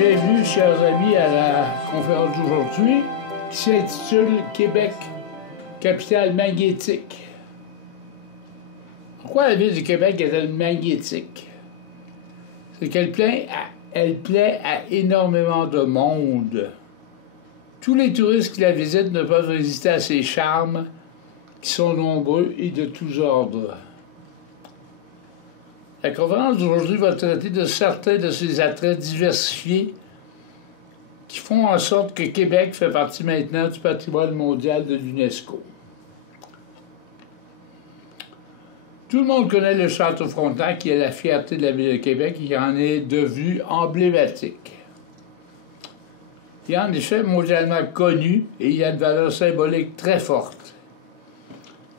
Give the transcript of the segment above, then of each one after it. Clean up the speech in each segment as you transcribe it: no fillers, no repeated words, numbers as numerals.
Bienvenue, chers amis, à la conférence d'aujourd'hui qui s'intitule Québec, capitale magnétique. Pourquoi la ville de Québec est-elle magnétique? C'est qu'elle plaît à énormément de monde. Tous les touristes qui la visitent ne peuvent résister à ses charmes, qui sont nombreux et de tous ordres. La conférence d'aujourd'hui va traiter de certains de ces attraits diversifiés qui font en sorte que Québec fait partie maintenant du patrimoine mondial de l'UNESCO. Tout le monde connaît le Château Frontenac, qui est la fierté de la ville de Québec et qui en est devenu emblématique. Il est en effet mondialement connu et il a une valeur symbolique très forte.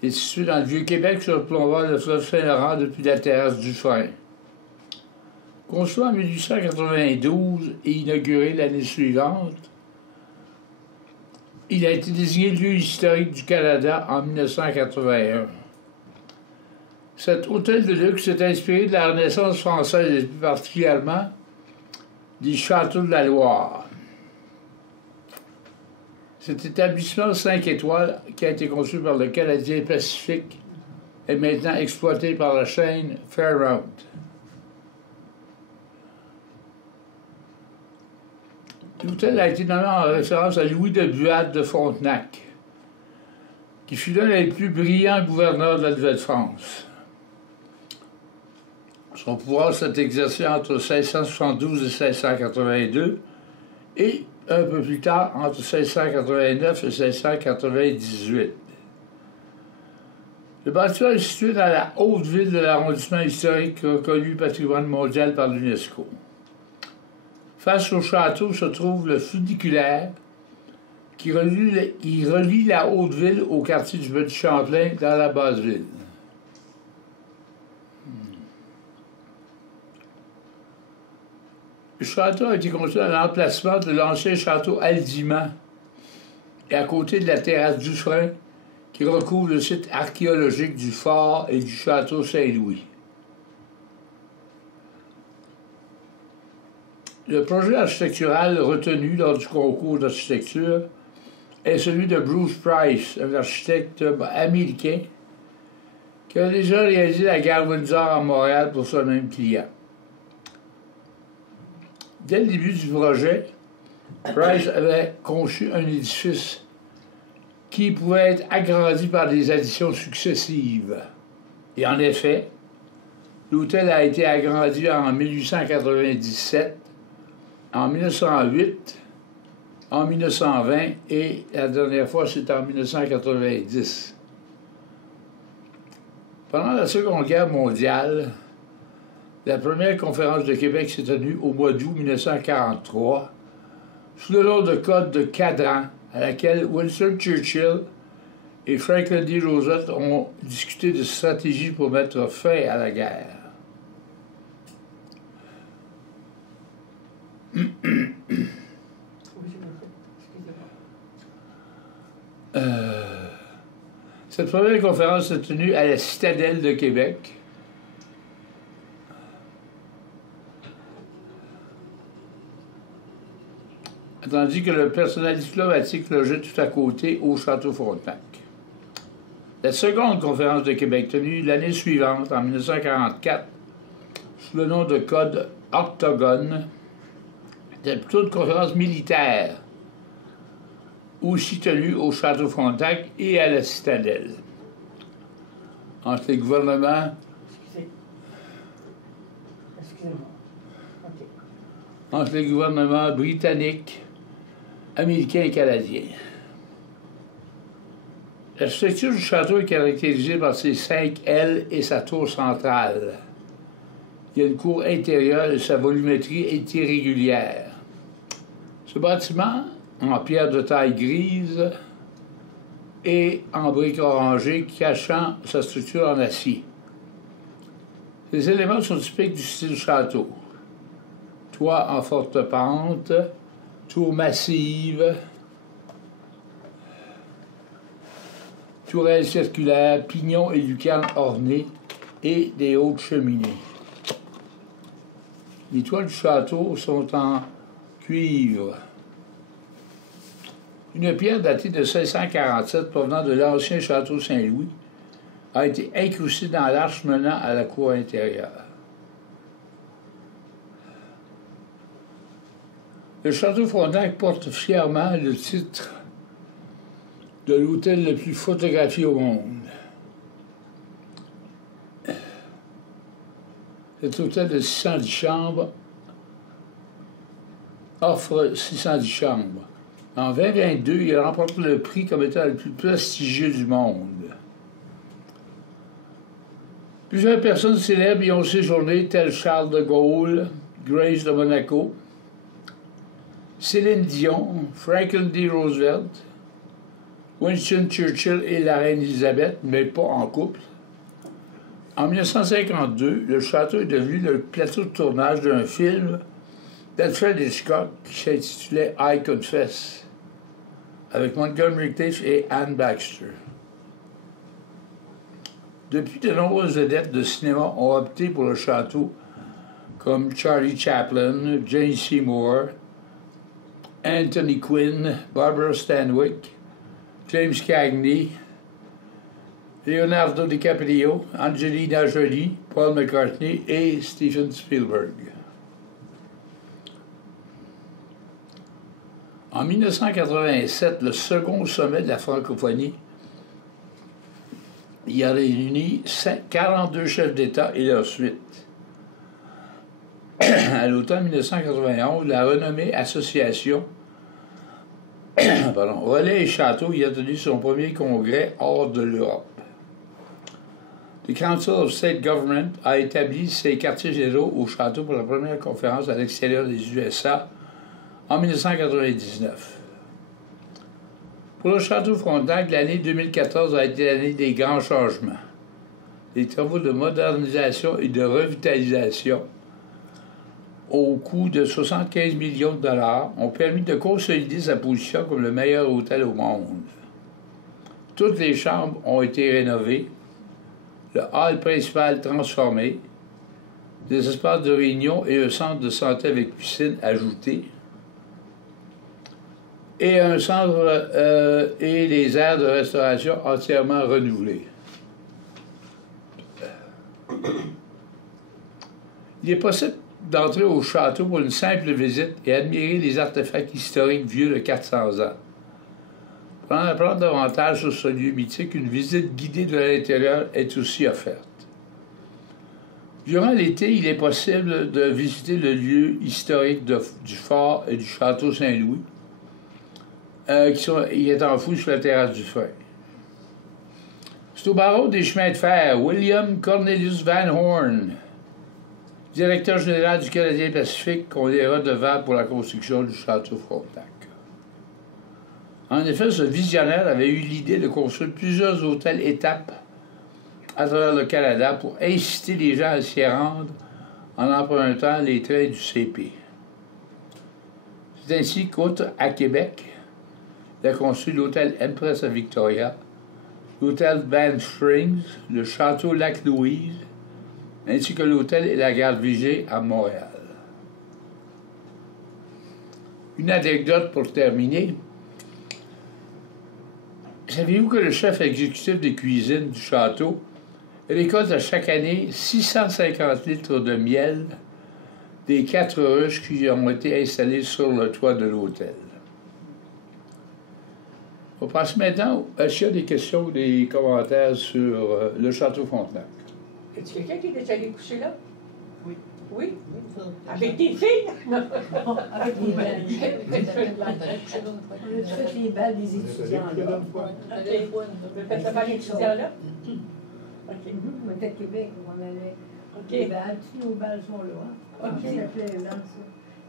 Il est situé dans le Vieux-Québec sur le plomboir de fleuve Saint-Laurent depuis la terrasse du Frein. Construit en 1892 et inauguré l'année suivante, il a été désigné lieu historique du Canada en 1981. Cet hôtel de luxe est inspiré de la Renaissance française et plus particulièrement des châteaux de la Loire. Cet établissement 5 étoiles, qui a été conçu par le Canadien Pacifique, est maintenant exploité par la chaîne Fairmount. L'hôtel a été nommé en référence à Louis de Buade de Frontenac, qui fut l'un des plus brillants gouverneurs de la Nouvelle-France. Son pouvoir s'est exercé entre 1672 et 1682 et un peu plus tard, entre 1689 et 1698. Le bâtiment est situé dans la haute ville de l'arrondissement historique reconnu patrimoine mondial par l'UNESCO. Face au château se trouve le funiculaire qui relie la haute ville au quartier du Petit-Champlain dans la basse ville. Le château a été construit à l'emplacement de l'ancien château Haldimand et à côté de la terrasse du Frein qui recouvre le site archéologique du fort et du château Saint-Louis. Le projet architectural retenu lors du concours d'architecture est celui de Bruce Price, un architecte américain qui a déjà réalisé la gare Windsor à Montréal pour ce même client. Dès le début du projet, Price avait conçu un édifice qui pouvait être agrandi par des additions successives. Et en effet, l'hôtel a été agrandi en 1897, en 1908, en 1920 et la dernière fois, c'était en 1990. Pendant la Seconde Guerre mondiale, la première conférence de Québec s'est tenue au mois d'août 1943 sous le nom de code de Cadran, à laquelle Winston Churchill et Franklin D. Roosevelt ont discuté de stratégies pour mettre fin à la guerre. Cette première conférence s'est tenue à la Citadelle de Québec. Tandis que le personnel diplomatique logeait tout à côté au Château Frontenac. La seconde conférence de Québec, tenue l'année suivante, en 1944, sous le nom de code Octogone, était plutôt une conférence militaire, aussi tenue au Château Frontenac et à la Citadelle. Entre les gouvernements... Excusez-moi. Okay. Entre les gouvernements britanniques, américains et canadiens. La structure du château est caractérisée par ses 5 ailes et sa tour centrale. Il y a une cour intérieure et sa volumétrie est irrégulière. Ce bâtiment, en pierre de taille grise et en briques orangées cachant sa structure en acier. Ces éléments sont typiques du style château. Toit en forte pente, tour massive, tourelle circulaire, pignons et lucarnes ornées et des hautes cheminées. Les toits du château sont en cuivre. Une pierre datée de 1647 provenant de l'ancien château Saint-Louis a été incrustée dans l'arche menant à la cour intérieure. Le château Frontenac porte fièrement le titre de l'hôtel le plus photographié au monde. Cet hôtel de 610 chambres offre 610 chambres. En 2022, il a remporté le prix comme étant le plus prestigieux du monde. Plusieurs personnes célèbres y ont séjourné, tels Charles de Gaulle, Grace de Monaco, Céline Dion, Franklin D. Roosevelt, Winston Churchill et la reine Élisabeth, mais pas en couple. En 1952, le château est devenu le plateau de tournage d'un film d'Alfred Hitchcock qui s'intitulait I Confess, avec Montgomery Clift et Anne Baxter. Depuis, de nombreuses vedettes de cinéma ont opté pour le château, comme Charlie Chaplin, Jane Seymour, Anthony Quinn, Barbara Stanwyck, James Cagney, Leonardo DiCaprio, Angelina Jolie, Paul McCartney et Steven Spielberg. En 1987, le second sommet de la francophonie y a réuni 42 chefs d'État et leurs suites. À l'automne 1991, la renommée association Relais et Châteaux y a tenu son premier congrès hors de l'Europe. Le Council of State Government a établi ses quartiers généraux au château pour la première conférence à l'extérieur des USA en 1999. Pour le château Frontenac, l'année 2014 a été l'année des grands changements. Les travaux de modernisation et de revitalisation au coût de 75 millions de dollars ont permis de consolider sa position comme le meilleur hôtel au monde. Toutes les chambres ont été rénovées, le hall principal transformé, des espaces de réunion et un centre de santé avec piscine ajouté, et un centre et les aires de restauration entièrement renouvelées. Il est possible d'entrer au château pour une simple visite et admirer les artefacts historiques vieux de 400 ans. Pour en apprendre davantage sur ce lieu mythique, une visite guidée de l'intérieur est aussi offerte. Durant l'été, il est possible de visiter le lieu historique du fort et du château Saint-Louis, qui est enfoui sur la terrasse du frein. C'est au barreau des chemins de fer, William Cornelius Van Horn, directeur général du Canadien Pacifique, qu'on est redevable pour la construction du château Frontenac. En effet, ce visionnaire avait eu l'idée de construire plusieurs hôtels étapes à travers le Canada pour inciter les gens à s'y rendre en empruntant les trains du CP. C'est ainsi qu'outre à Québec, il a construit l'hôtel Empress à Victoria, l'hôtel Banff Springs, le château Lac-Louise, ainsi que l'hôtel et la gare Vigée à Montréal. Une anecdote pour terminer. Saviez-vous que le chef exécutif des cuisines du château récolte à chaque année 650 litres de miel des 4 ruches qui ont été installées sur le toit de l'hôtel? On passe maintenant est-ce qu'il y a des questions ou des commentaires sur le château Frontenac? Est-ce quelqu'un qui est déjà allé coucher là? Oui. Oui? Avec tes filles? Non. Avec les balles. On On a fait les balles des étudiants là. Vous faites le bal étudiant là? OK. On était à Québec, on allait. OK. Les balles, tous nos balles sont là. Hein. OK. Ça s'appelait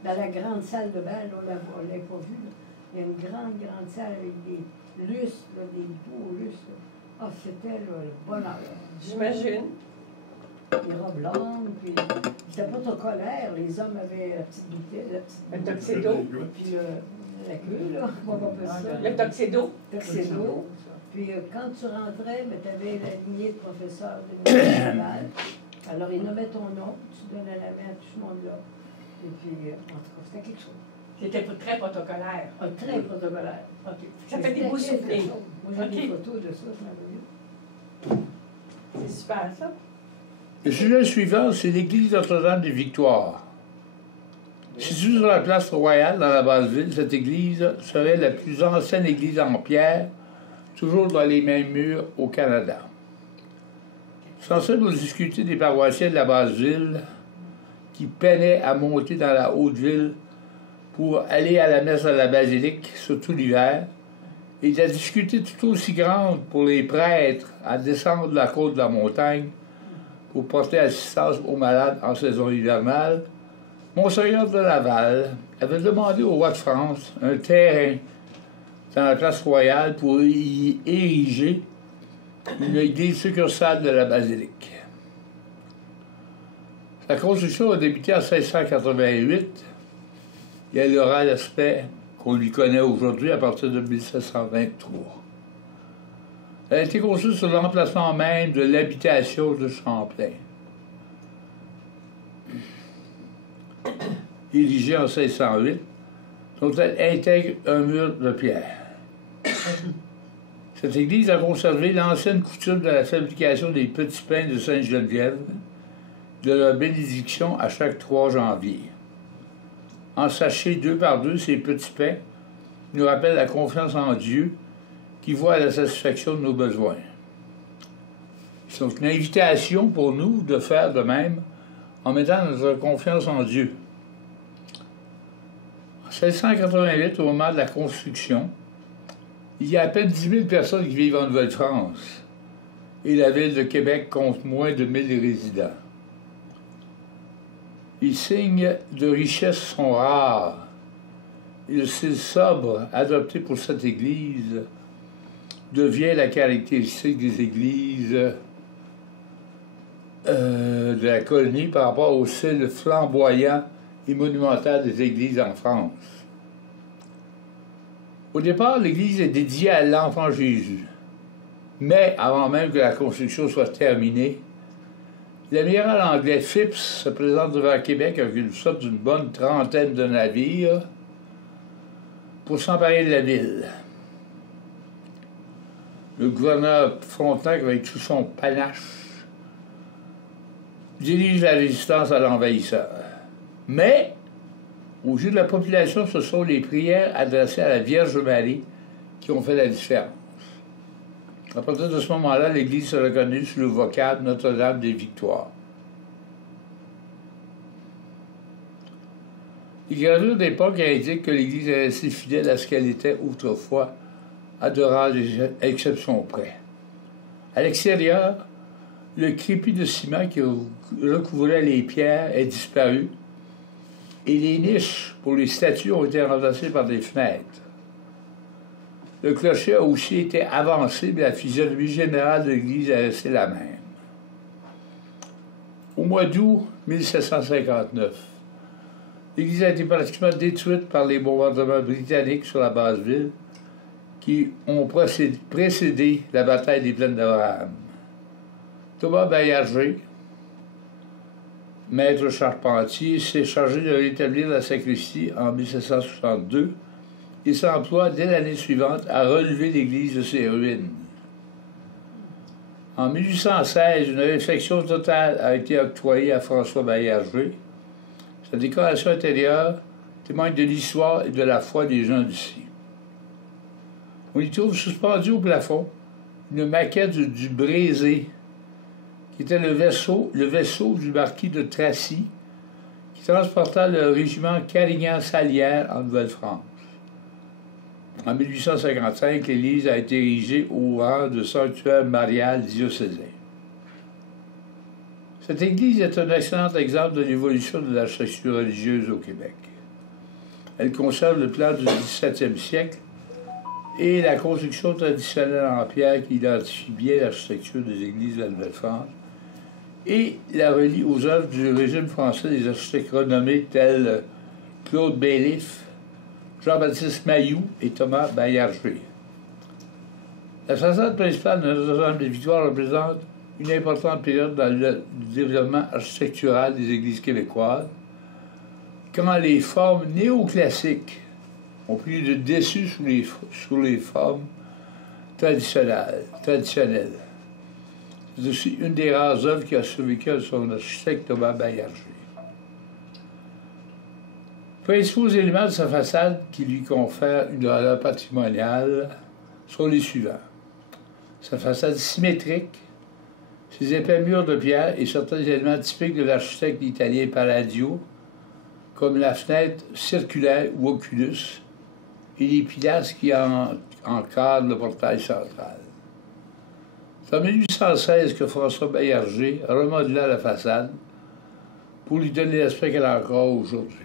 dans la grande salle de bal, on ne l'a pas vu. Là. Il y a une grande salle avec des lustres, là, des beaux lustres. Ah, c'était le bonheur. J'imagine. Les robes longues, puis c'était protocolaire. Les hommes avaient la petite bouteille, Le tuxedo. puis la queue, là, comment on appelle ça? Le tuxedo. Tuxedo. Puis quand tu rentrais, tu avais la lignée de professeurs de l'université. Alors, ils nommaient ton nom, tu donnais la main à tout ce monde-là. Et puis, en tout cas, c'était quelque chose. C'était très protocolaire. Ah, très protocolaire. OK. Ça fait des beaux souvenirs. Moi, j'ai des photos de ça, c'est merveilleux. C'est super, ça. Le sujet suivant, c'est l'église Notre-Dame des Victoires. Située sur la place Royale, dans la basse-ville, cette église serait la plus ancienne église en pierre, toujours dans les mêmes murs au Canada. Censé nous discuter des paroissiens de la basse-ville qui peinaient à monter dans la haute-ville pour aller à la messe de la basilique, surtout l'hiver, et la difficulté tout aussi grande pour les prêtres à descendre la côte de la montagne pour porter assistance aux malades en saison hivernale, Monseigneur de Laval avait demandé au roi de France un terrain dans la place royale pour y ériger une église succursale de la basilique. Sa construction a débuté en 1688 et elle aura l'aspect qu'on lui connaît aujourd'hui à partir de 1723. Elle a été construite sur l'emplacement même de l'habitation de Champlain. Érigée en 1608, dont elle intègre un mur de pierre. Cette église a conservé l'ancienne coutume de la fabrication des petits pains de Sainte-Geneviève, de leur bénédiction à chaque 3 janvier. Ensachés 2 par 2, ces petits pains nous rappellent la confiance en Dieu qui voit à la satisfaction de nos besoins. C'est une invitation pour nous de faire de même en mettant notre confiance en Dieu. En 1688, au moment de la construction, il y a à peine 10 000 personnes qui vivent en Nouvelle-France et la ville de Québec compte moins de 1 000 résidents. Les signes de richesse sont rares et le style sobre adopté pour cette église devient la caractéristique des églises de la colonie par rapport au style flamboyant et monumental des églises en France. Au départ, l'église est dédiée à l'enfant Jésus. Mais avant même que la construction soit terminée, l'amiral anglais Phipps se présente devant Québec avec une sorte d'une bonne trentaine de navires pour s'emparer de la ville. Le gouverneur Frontenac, avec tout son panache, dirige la résistance à l'envahisseur. Mais, aux yeux de la population, ce sont les prières adressées à la Vierge Marie qui ont fait la différence. À partir de ce moment-là, l'Église se reconnaît sous le vocable Notre-Dame des Victoires. Les gravures d'époque indiquent que l'Église est restée fidèle à ce qu'elle était autrefois, à de rares exceptions près. À l'extérieur, le crépi de ciment qui recouvrait les pierres est disparu et les niches pour les statues ont été remplacées par des fenêtres. Le clocher a aussi été avancé, mais la physionomie générale de l'église est restée la même. Au mois d'août 1759, l'église a été pratiquement détruite par les bombardements britanniques sur la basse-ville qui ont précédé la bataille des Plaines d'Abraham. Thomas Baillarger, maître charpentier, s'est chargé de rétablir la sacristie en 1762 et s'emploie dès l'année suivante à relever l'église de ses ruines. En 1816, une réfection totale a été octroyée à François Baillarger. Sa décoration intérieure témoigne de l'histoire et de la foi des gens d'ici. On y trouve suspendu au plafond une maquette du Brézé, qui était le vaisseau du marquis de Tracy, qui transporta le régiment Carignan-Salière en Nouvelle-France. En 1855, l'église a été érigée au rang de sanctuaire marial diocésain. Cette église est un excellent exemple de l'évolution de l'architecture religieuse au Québec. Elle conserve le plan du XVIIe siècle et la construction traditionnelle en pierre qui identifie bien l'architecture des églises de la Nouvelle-France et la relie aux œuvres du régime français des architectes renommés tels Claude Baillif, Jean-Baptiste Mailloux et Thomas Baillarger. La façade principale de Notre-Dame des Victoires représente une importante période dans le développement architectural des églises québécoises, quand les formes néoclassiques ont pris le dessus sur les formes traditionnelles. C'est aussi une des rares œuvres qui a survécu à son architecte Thomas Baillarger. Les principaux éléments de sa façade qui lui confèrent une valeur patrimoniale sont les suivants. Sa façade symétrique, ses épais murs de pierre et certains éléments typiques de l'architecte italien Palladio, comme la fenêtre circulaire ou oculus, et les pilastres qui encadrent le portail central. C'est en 1816 que François Baillarger remodela la façade pour lui donner l'aspect qu'elle a encore aujourd'hui.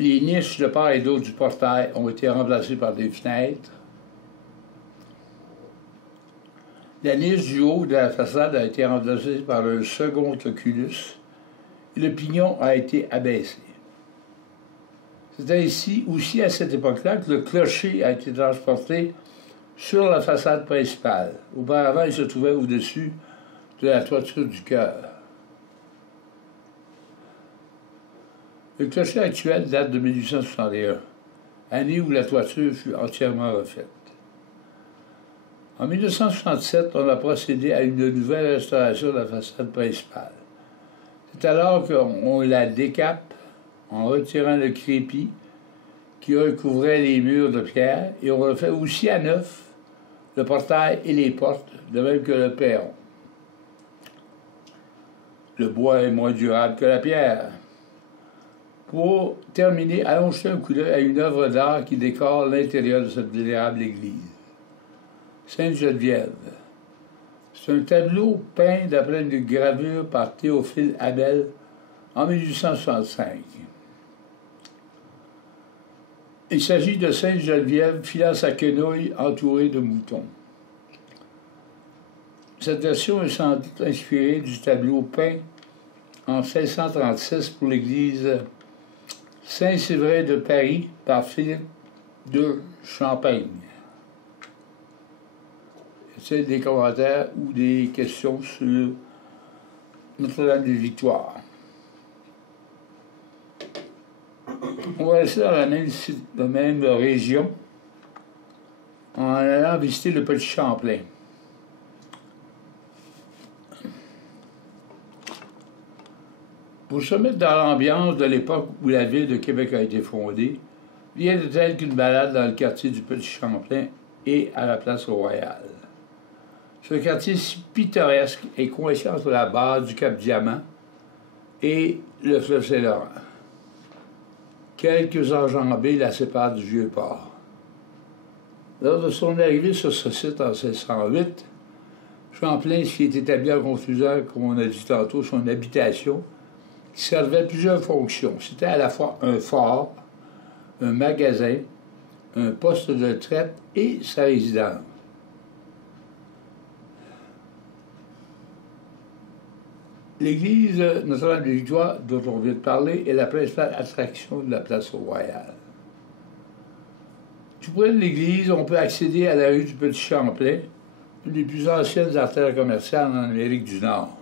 Les niches de part et d'autre du portail ont été remplacées par des fenêtres. La niche du haut de la façade a été remplacée par un second oculus et le pignon a été abaissé. C'est ainsi aussi à cette époque-là que le clocher a été transporté sur la façade principale. Auparavant, il se trouvait au-dessus de la toiture du chœur. Le clocher actuel date de 1861, année où la toiture fut entièrement refaite. En 1967, on a procédé à une nouvelle restauration de la façade principale. C'est alors qu'on la décape en retirant le crépi qui recouvrait les murs de pierre et on refait aussi à neuf le portail et les portes, de même que le perron. Le bois est moins durable que la pierre. Pour terminer, allons jeter un coup d'œil à une œuvre d'art qui décore l'intérieur de cette vénérable église. Sainte-Geneviève. C'est un tableau peint d'après une gravure par Théophile Abel en 1865. Il s'agit de Sainte-Geneviève filant sa quenouille entourée de moutons. Cette version est sans doute inspirée du tableau peint en 1636 pour l'église Saint-Séverin de Paris par Philippe de Champagne. Y a-t-il des commentaires ou des questions sur Notre-Dame de Victoire? On va rester dans la même région en allant visiter le Petit Champlain. Pour se mettre dans l'ambiance de l'époque où la ville de Québec a été fondée, rien de tel qu'une balade dans le quartier du Petit Champlain et à la place Royale. Ce quartier si pittoresque est coincé entre la base du Cap Diamant et le fleuve Saint-Laurent. Quelques enjambées la séparent du Vieux-Port. Lors de son arrivée sur ce site en 1608, Champlain s'y est établi en construisant, comme on a dit tantôt, son habitation, qui servait plusieurs fonctions. C'était à la fois un fort, un magasin, un poste de traite et sa résidence. L'église Notre-Dame de Victoire, dont on vient de parler, est la principale attraction de la place Royale. Tout près de l'église, on peut accéder à la rue du Petit Champlain, une des plus anciennes artères commerciales en Amérique du Nord.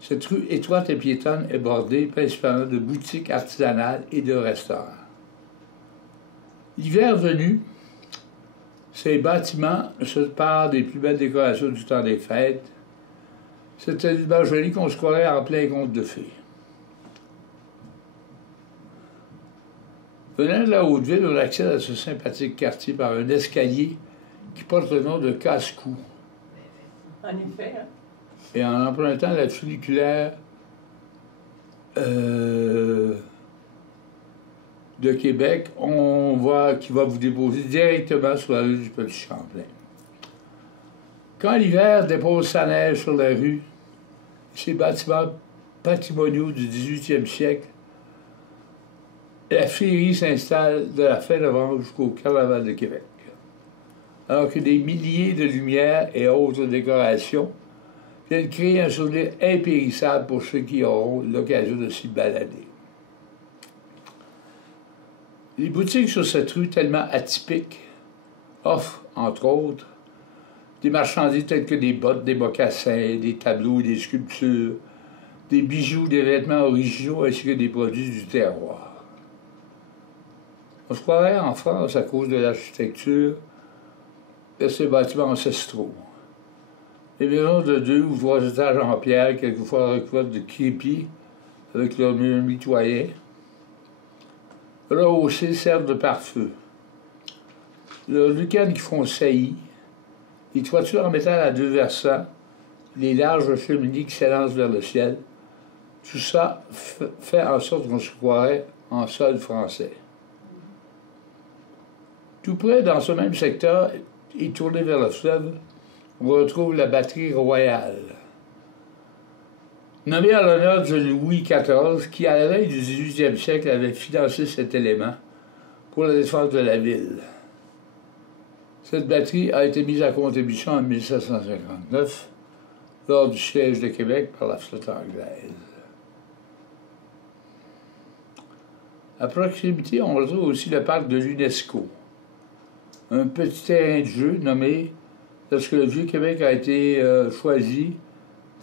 Cette rue étroite et piétonne est bordée principalement de boutiques artisanales et de restaurants. L'hiver venu, ces bâtiments se parent des plus belles décorations du temps des fêtes. C'est tellement joli qu'on se croirait en plein conte de fées. Venant de la Haute-Ville, on accède à ce sympathique quartier par un escalier qui porte le nom de Casse-Cou. En effet, hein? Et en empruntant la funiculaire de Québec, on voit qu'il va vous déposer directement sur la rue du Petit Champlain. Quand l'hiver dépose sa neige sur la rue, ces bâtiments patrimoniaux du 18e siècle, la féerie s'installe de la fin novembre jusqu'au Carnaval de Québec. Alors que des milliers de lumières et autres décorations viennent créer un souvenir impérissable pour ceux qui auront l'occasion de s'y balader. Les boutiques sur cette rue tellement atypique offrent, entre autres, des marchandises telles que des bottes, des mocassins, des tableaux, des sculptures, des bijoux, des vêtements originaux ainsi que des produits du terroir. On se croirait en France à cause de l'architecture de ces bâtiments ancestraux. Les maisons de 2 ou 3 étages en pierre, quelquefois recouvertes de crépi, avec leurs murs mitoyens, rehaussés servent de pare-feu. Leurs lucarnes qui font saillie, les toitures en métal à 2 versants, les larges cheminées qui s'élancent vers le ciel, tout ça fait en sorte qu'on se croirait en sol français. Tout près, dans ce même secteur, et tourné vers le fleuve, on retrouve la batterie royale. Nommée en l'honneur de Louis XIV, qui, à la veille du 18e siècle, avait financé cet élément pour la défense de la ville. Cette batterie a été mise à contribution en 1759, lors du siège de Québec par la flotte anglaise. À proximité, on retrouve aussi le parc de l'UNESCO, un petit terrain de jeu nommé, lorsque le Vieux-Québec a été choisi,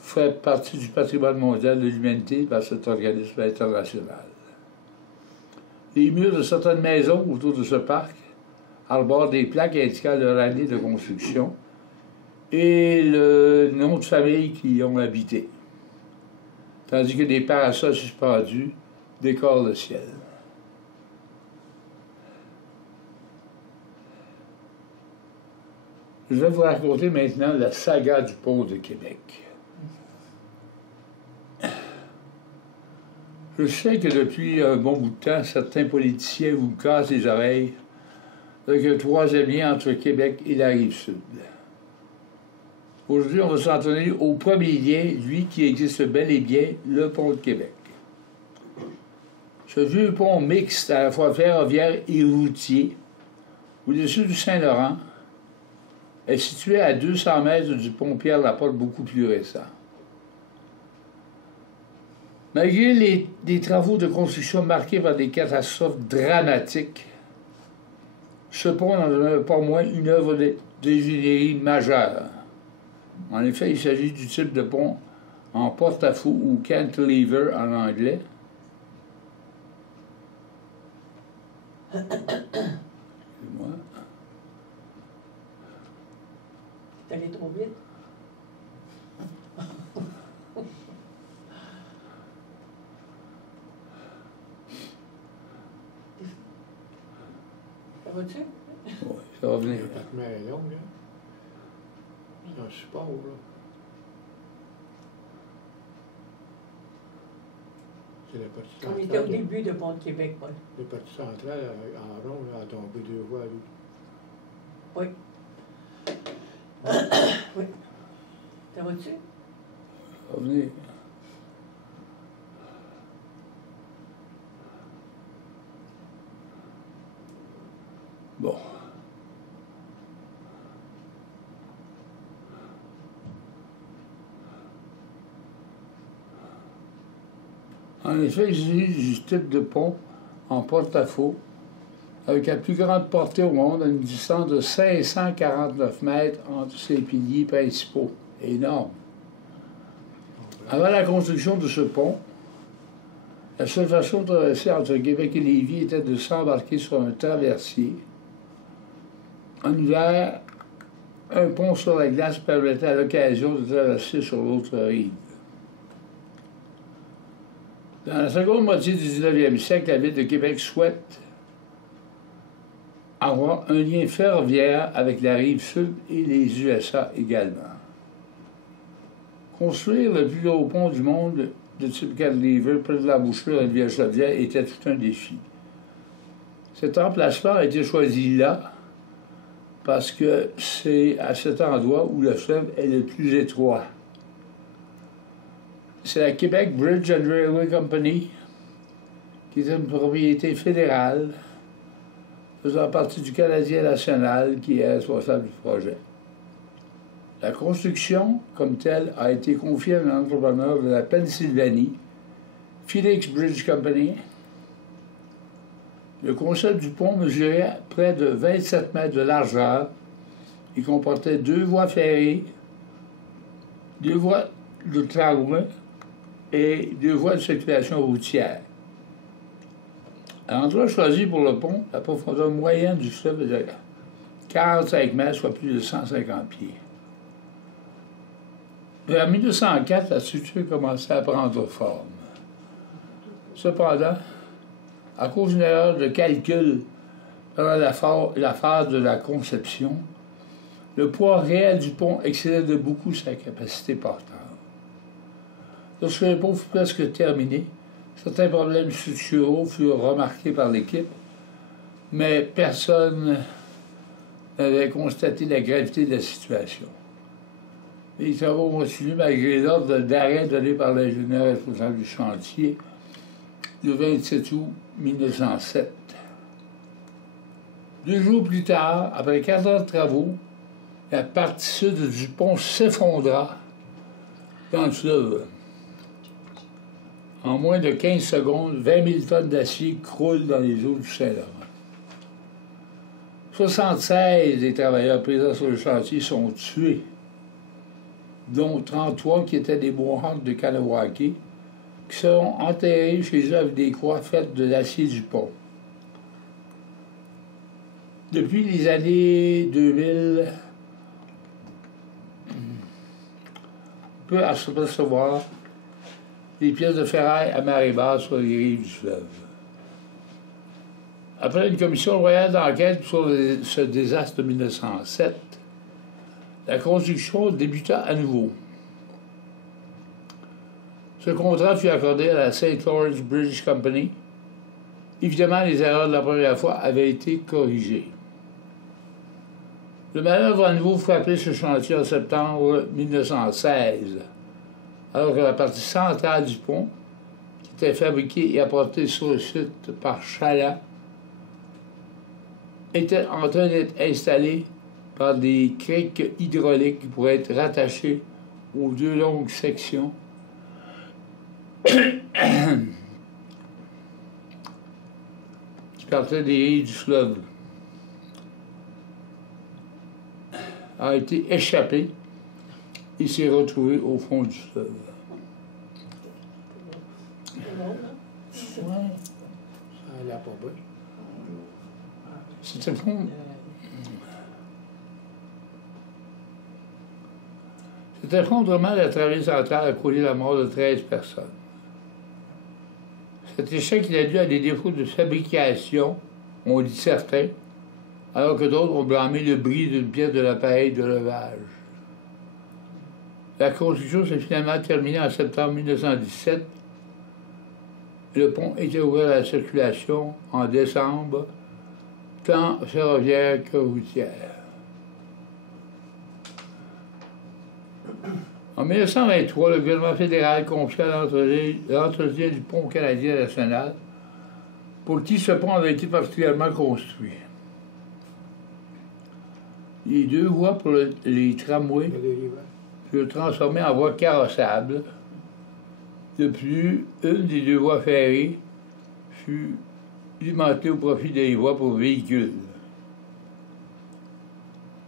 fait partie du patrimoine mondial de l'humanité par cet organisme international. Les murs de certaines maisons autour de ce parc arborent des plaques indiquant leur année de construction et le nom de famille qui y ont habité, tandis que des parasols suspendus décorent le ciel. Je vais vous raconter maintenant la saga du pont de Québec. Je sais que depuis un bon bout de temps, certains politiciens vous cassent les oreilles avec un troisième lien entre Québec et la Rive-Sud. Aujourd'hui, on va s'en tenir au premier lien, lui qui existe bel et bien, le pont de Québec. Ce vieux pont mixte à la fois ferroviaire et routier, au-dessus du Saint-Laurent, est situé à 200 mètres du pont Pierre-Laporte, beaucoup plus récent. Malgré des travaux de construction marqués par des catastrophes dramatiques, ce pont n'en demeure pas moins une œuvre d'ingénierie majeure. En effet, il s'agit du type de pont en porte-à-faux ou cantilever en anglais. Excusez-moi. T'es allé trop vite? Ça va-tu? Oui, ça va venir. Le bâtiment est long, là. C'est un support, là. C'est la partie On centrale. était au début de Pont de Québec, Paul. La partie centrale, en rond, là, a tombé 2 fois, lui. Oui. Oui. Ça va-tu? Ça va venir. Bon. En effet, il s'agit du type de pont en porte-à-faux, avec la plus grande portée au monde, à une distance de 549 mètres entre ses piliers principaux. Énorme. Avant la construction de ce pont, la seule façon de traverser entre Québec et Lévis était de s'embarquer sur un traversier. En hiver, un pont sur la glace permettait à l'occasion de traverser sur l'autre rive. Dans la seconde moitié du 19e siècle, la ville de Québec souhaite avoir un lien ferroviaire avec la rive sud et les USA également. Construire le plus gros pont du monde de type cantilever près de l'embouchure de la rivière Chaudière était tout un défi. Cet emplacement a été choisi là parce que c'est à cet endroit où le fleuve est le plus étroit. C'est la Québec Bridge and Railway Company, qui est une propriété fédérale faisant partie du Canadien national, qui est responsable du projet. La construction, comme telle, a été confiée à un entrepreneur de la Pennsylvanie, Phoenix Bridge Company. Le concept du pont mesurait près de 27 mètres de largeur Il comportait 2 voies ferrées, 2 voies de tramway et 2 voies de circulation routière. À l'endroit choisi pour le pont, la profondeur moyenne du fleuve est de 45 mètres, soit plus de 150 pieds. Vers 1904, la structure commençait à prendre forme. Cependant, à cause d'une erreur de calcul pendant la phase de la conception, le poids réel du pont excédait de beaucoup sa capacité portante. Lorsque le pont fut presque terminé, certains problèmes structuraux furent remarqués par l'équipe, mais personne n'avait constaté la gravité de la situation. Les travaux continuent malgré l'ordre d'arrêt donné par l'ingénieur responsable du chantier le 27 août 1907. 2 jours plus tard, après 4 heures de travaux, la partie sud du pont s'effondra dans le fleuve. En moins de 15 secondes, 20 000 tonnes d'acier croulent dans les eaux du Saint-Laurent. 76 des travailleurs présents sur le chantier sont tués, dont 33 qui étaient des Mohawks de Kanawake, qui seront enterrés chez eux avec des croix faites de l'acier du pont. Depuis les années 2000, on peut apercevoir des pièces de ferraille à marée basse sur les rives du fleuve. Après une commission royale d'enquête sur ce désastre de 1907, la construction débuta à nouveau. Ce contrat fut accordé à la St. Lawrence Bridge Company. Évidemment, les erreurs de la première fois avaient été corrigées. Le manœuvre à nouveau frappé ce chantier en septembre 1916, alors que la partie centrale du pont, qui était fabriquée et apportée sur le site par Chalat, était en train d'être installée par des criques hydrauliques qui pourraient être rattachées aux 2 longues sections qui partaient des rives du fleuve, a été échappé et s'est retrouvé au fond du fleuve. Ça a l'air pas bien. Cet effondrement de la traversée centrale a causé la mort de 13 personnes. Cet échec il a dû à des défauts de fabrication, ont dit certains, alors que d'autres ont blâmé le bris d'une pièce de l'appareil de levage. La construction s'est finalement terminée en septembre 1917. Le pont était ouvert à la circulation en décembre, tant ferroviaire que routière. En 1923, le gouvernement fédéral confia l'entretien du pont canadien national, pour qui ce pont avait été particulièrement construit. Les 2 voies pour les tramways furent transformées en voies carrossables. De plus, une des 2 voies ferrées fut alimentée au profit des voies pour véhicules.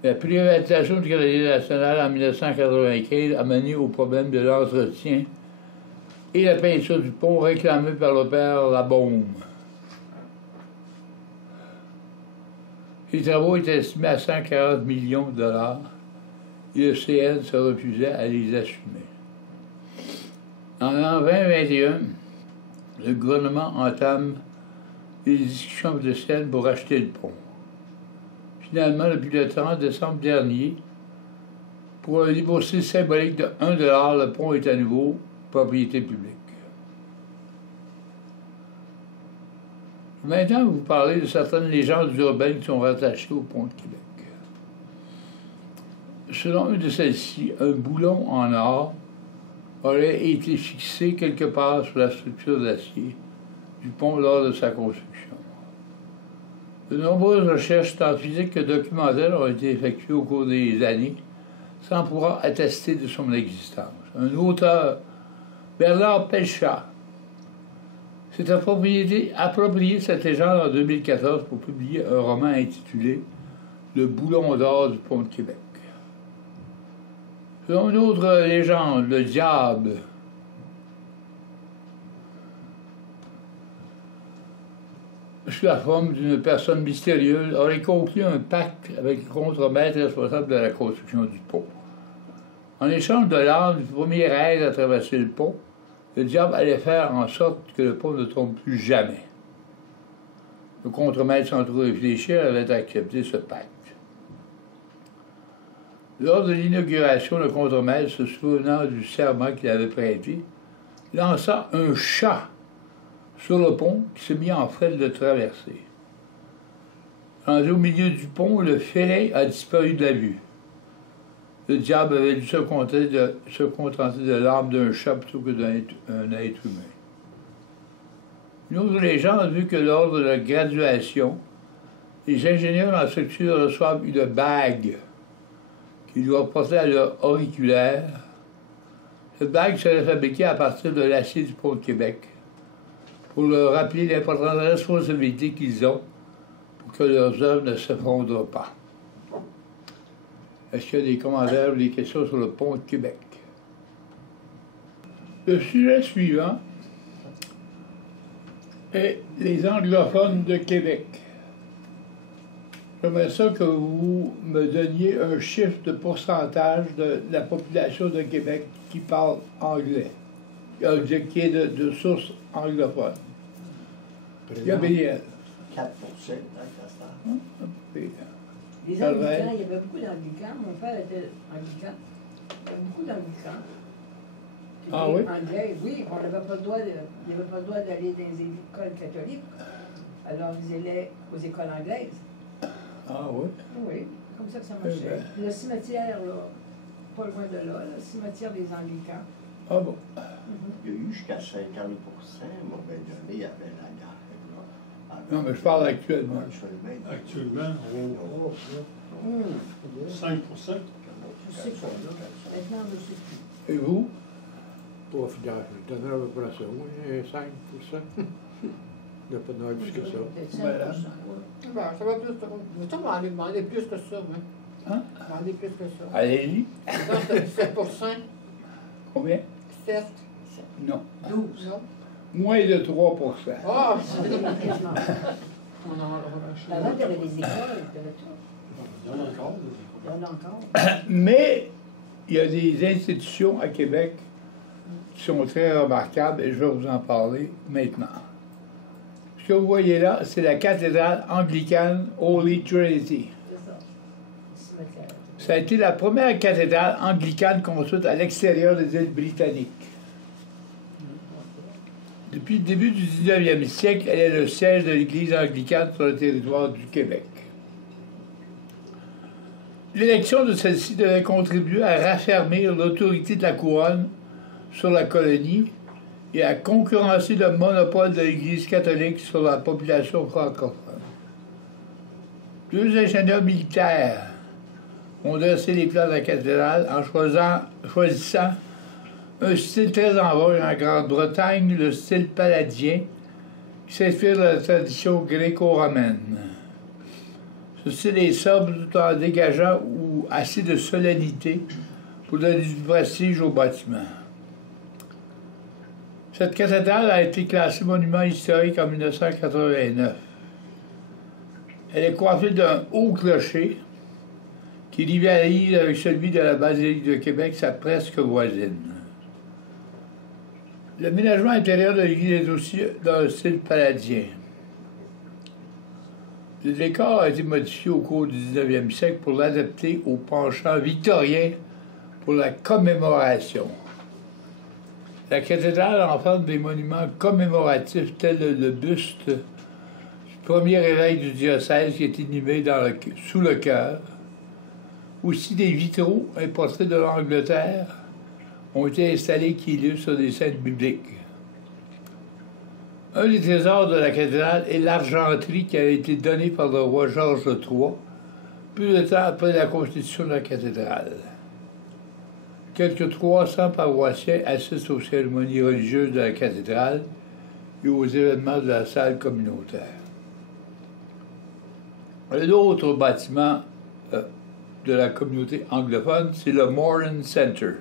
La privatisation du Canadien national en 1995 a mené au problème de l'entretien et la peinture du pont réclamée par le père Labaume. Les travaux étaient estimés à 140 millions de dollars et le CN se refusait à les assumer. En l'an 2021, le gouvernement entame des discussions avec le CN pour acheter le pont. Finalement, depuis le 30 décembre dernier, pour un déboursé symbolique de 1 $, le pont est à nouveau propriété publique. Maintenant, vous parlez de certaines légendes urbaines qui sont rattachées au pont de Québec. Selon une de celles-ci, un boulon en or aurait été fixé quelque part sur la structure d'acier du pont lors de sa construction. De nombreuses recherches tant physiques que documentaires ont été effectuées au cours des années sans pouvoir attester de son existence. Un auteur, Bernard Pelchat, s'est approprié cette légende en 2014 pour publier un roman intitulé le boulon d'or du pont de Québec. Selon une autre légende, le diable sous la forme d'une personne mystérieuse, aurait conclu un pacte avec le contremaître responsable de la construction du pont. En échange de l'âme du premier aide à traverser le pont, le diable allait faire en sorte que le pont ne tombe plus jamais. Le contremaître, sans trop réfléchir, avait accepté ce pacte. Lors de l'inauguration, le contremaître, se souvenant du serment qu'il avait prêté, lança un chat sur le pont qui se mit en frais de le traverser. Rendu au milieu du pont, le félin a disparu de la vue. Le diable avait dû se contenter de l'âme d'un chat plutôt que d'un être humain. Une autre légende vu que lors de la graduation, les ingénieurs en structure reçoivent une bague qu'ils doivent porter à leur auriculaire. Cette bague serait fabriquée à partir de l'acier du pont de Québec pour leur rappeler l'importante responsabilité qu'ils ont pour que leurs œuvres ne s'effondrent pas. Est-ce qu'il y a des commentaires ou des questions sur le pont de Québec? Le sujet suivant est les anglophones de Québec. J'aimerais ça que vous me donniez un chiffre de pourcentage de la population de Québec qui parle anglais, qui est de source anglophone. Gabriel. 4% dans le castor. Les anglicans, il y avait beaucoup d'anglicans. Mon père était anglican. Il y avait beaucoup d'anglicans. Ah oui? Anglais, oui, on n'avait pas le droit il n'y avait pas le droit d'aller dans les écoles catholiques. Alors, ils allaient aux écoles anglaises. Ah oui? Oui, c'est comme ça que ça marchait. Puis le cimetière, là, pas loin de là, le cimetière des anglicans. Ah bon? Il y a eu jusqu'à 50%, moi, ben, il y avait la guerre. Là. Non, mais je parle actuellement. Actuellement, on 5%. Je sais pas, là. Maintenant, je ne sais plus. Et vous? Pas fidèle, je donnerais à peu près ça, oui, 5%. Il n'y a pas de plus que ça. Peut-être 5%. Voilà. Ouais. Ben, ça va plus. Ça va aller demander plus que ça, hein? Hein? Demander plus que ça. Allez-y. Non, c'est 7%. Combien? 7. Non. 12. Non? Moins de 3%. Ah! Quasiment. On en a Avant, il y avait des écoles, il y avait tout. Il y en a encore. Il y en a encore. Mais il y a des institutions à Québec qui sont très remarquables et je vais vous en parler maintenant. Ce que vous voyez là, c'est la cathédrale anglicane Holy Trinity. C'est ça. Le cimetière. Ça a été la première cathédrale anglicane construite à l'extérieur des îles britanniques. Depuis le début du 19e siècle, elle est le siège de l'Église anglicane sur le territoire du Québec. L'élection de celle-ci devait contribuer à raffermir l'autorité de la couronne sur la colonie et à concurrencer le monopole de l'Église catholique sur la population francophone. Deux ingénieurs militaires ont dressé les plans de la cathédrale en choisissant un style très en vogue en Grande-Bretagne, le style palladien, qui s'inspire de la tradition gréco-romaine. Ce style est sobre tout en dégageant ou assez de solennité pour donner du prestige au bâtiment. Cette cathédrale a été classée monument historique en 1989. Elle est coiffée d'un haut clocher qui rivalise avec celui de la basilique de Québec, sa presque voisine. L'aménagement intérieur de l'église est aussi dans le style palladien. Le décor a été modifié au cours du 19e siècle pour l'adapter au penchant victorien pour la commémoration. La cathédrale enferme des monuments commémoratifs tels le buste du premier évêque du diocèse qui est inhumé sous le chœur. Aussi des vitraux, un portrait de l'Angleterre, ont été installés qui illustrent des scènes bibliques. Un des trésors de la cathédrale est l'argenterie qui a été donnée par le roi Georges III, peu de temps après la constitution de la cathédrale. Quelques 300 paroissiens assistent aux cérémonies religieuses de la cathédrale et aux événements de la salle communautaire. L'autre bâtiment de la communauté anglophone, c'est le Moran Center.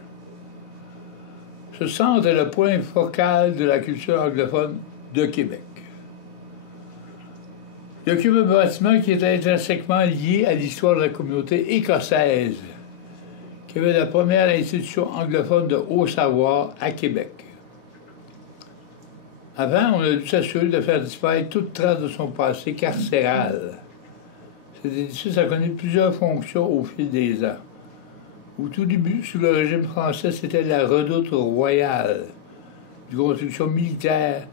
Ce centre est le point focal de la culture anglophone de Québec. Il occupe un bâtiment qui est intrinsèquement lié à l'histoire de la communauté écossaise, qui avait la première institution anglophone de haut savoir à Québec. Avant, on a dû s'assurer de faire disparaître toute trace de son passé carcéral. Cet édifice a connu plusieurs fonctions au fil des ans. Au tout début, sous le régime français, c'était la redoute royale, une construction militaire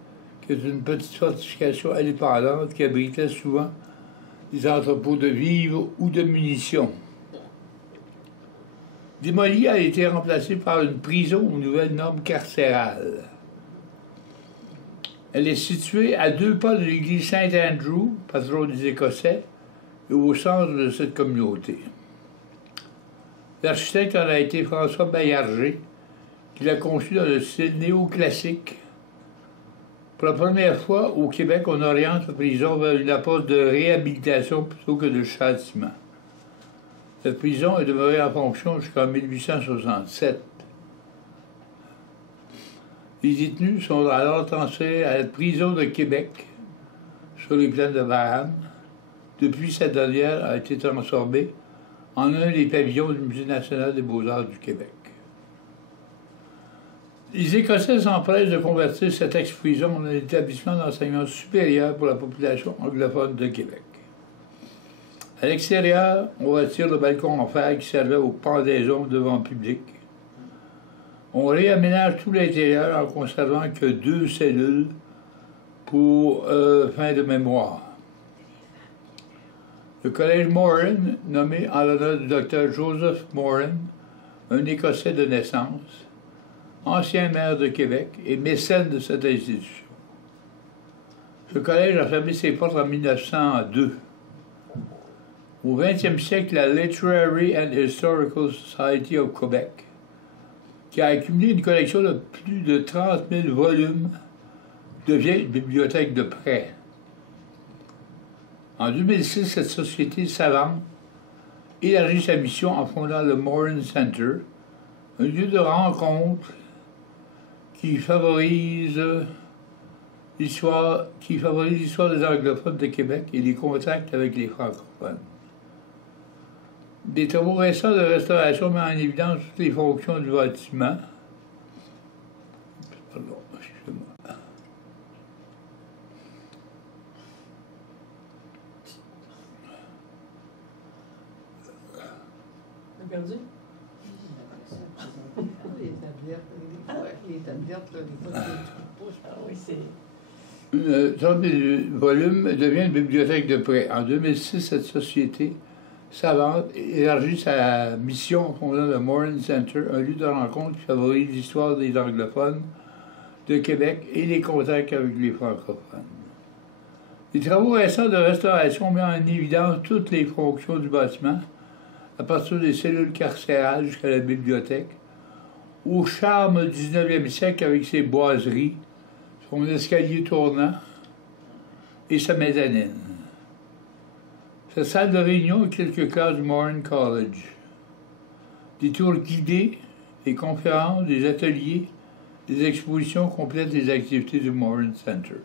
qui est une petite fortification indépendante qui abritait souvent des entrepôts de vivres ou de munitions. Démolie, elle a été remplacée par une prison aux nouvelles normes carcérales. Elle est située à 2 pas de l'église Saint-Andrew, patron des Écossais, et au centre de cette communauté. L'architecte en a été François Baillarger, qui l'a conçu dans le style néoclassique. Pour la première fois, au Québec, on oriente la prison vers une approche de réhabilitation plutôt que de châtiment. Cette prison est demeurée en fonction jusqu'en 1867. Les détenus sont alors transférés à la prison de Québec, sur les plaines de Varennes. Depuis, cette dernière a été transformée en un des pavillons du Musée national des beaux-arts du Québec. Les Écossais s'empressent de convertir cette ex-prison en un établissement d'enseignement supérieur pour la population anglophone de Québec. À l'extérieur, on retire le balcon en fer qui servait aux pendaisons devant le public. On réaménage tout l'intérieur en conservant que 2 cellules pour fin de mémoire. Le collège Moran, nommé en l'honneur du docteur Joseph Moran, un Écossais de naissance, ancien maire de Québec et mécène de cette institution. Ce collège a fermé ses portes en 1902. Au 20e siècle, la Literary and Historical Society of Quebec, qui a accumulé une collection de plus de 30 000 volumes, devient une bibliothèque de prêt. En 2006, cette société savante élargit sa mission en fondant le Moran Center, un lieu de rencontre qui favorise l'histoire des anglophones de Québec et les contacts avec les francophones. Des travaux récents de restauration mettent en évidence toutes les fonctions du bâtiment. Pardon, excusez-moi. T'as perdu? Les tablettes, là, des fois, tu pousses. Ah oui, c'est... Une sorte de volume devient une bibliothèque de prêt. En 2006, cette société savante élargit sa mission en fondant le Moran Center, un lieu de rencontre qui favorise l'histoire des anglophones de Québec et les contacts avec les francophones. Les travaux récents de restauration mettent en évidence toutes les fonctions du bâtiment, à partir des cellules carcérales jusqu'à la bibliothèque, au charme du 19e siècle avec ses boiseries, son escalier tournant et sa mezzanine. Cette salle de réunion et quelques classes du Moran College. Des tours guidés, des conférences, des ateliers, des expositions complètent les activités du Moran Center.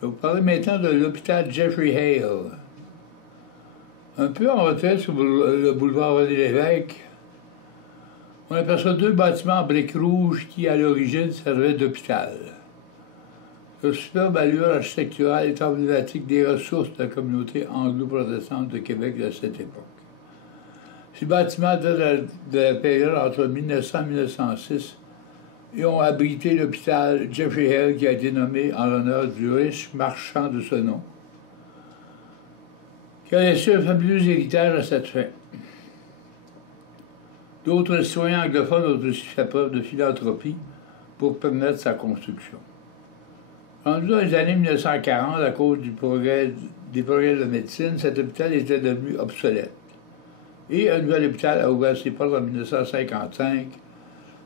Je vais vous parler maintenant de l'hôpital Jeffrey Hale. Un peu en retrait sur le boulevard René-Lévesque, on aperçoit 2 bâtiments en briques rouges qui, à l'origine, servaient d'hôpital. Le superbe allure architecturale est emblématique des ressources de la communauté anglo-protestante de Québec de cette époque. Ces bâtiments datent de la période entre 1900 et 1906 et ont abrité l'hôpital Jeffrey Hale qui a été nommé en l'honneur du riche marchand de ce nom, qui a laissé un fabuleux héritage à cette fin. D'autres citoyens anglophones ont aussi fait preuve de philanthropie pour permettre sa construction. Rendu dans les années 1940, à cause des progrès de la médecine, cet hôpital était devenu obsolète. Et un nouvel hôpital a ouvert ses portes en 1955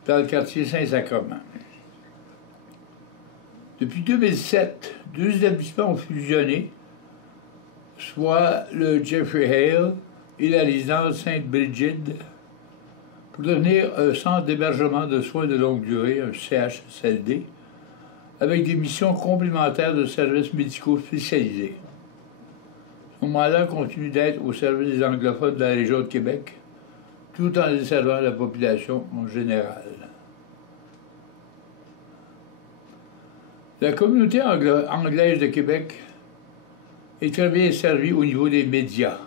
dans le quartier Saint-Sacrement. Depuis 2007, 2 établissements ont fusionné, soit le Jeffrey Hale et la résidence Sainte-Brigide pour devenir un centre d'hébergement de soins de longue durée, un CHSLD, avec des missions complémentaires de services médicaux spécialisés. Son mandat continue d'être au service des anglophones de la région de Québec, tout en desservant la population en général. La communauté anglaise de Québec est très bien servie au niveau des médias.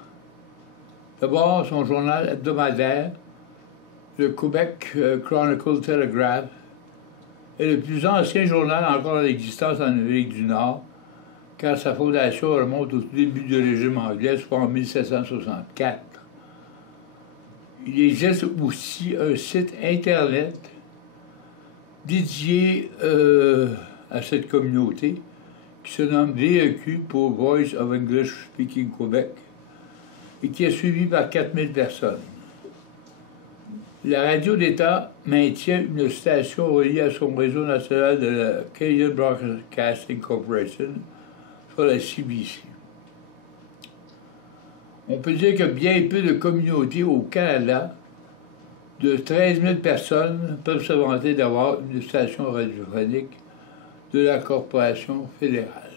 D'abord, son journal hebdomadaire, le Quebec Chronicle Telegraph, est le plus ancien journal encore en existence en Amérique du Nord, car sa fondation remonte au tout début du régime anglais, soit en 1764. Il existe aussi un site Internet dédié à cette communauté qui se nomme VEQ pour Voice of English Speaking Quebec et qui est suivi par 4000 personnes. La radio d'État maintient une station reliée à son réseau national de la Canadian Broadcasting Corporation, soit la CBC. On peut dire que bien peu de communautés au Canada, de 13 000 personnes, peuvent se vanter d'avoir une station radiophonique de la Corporation fédérale.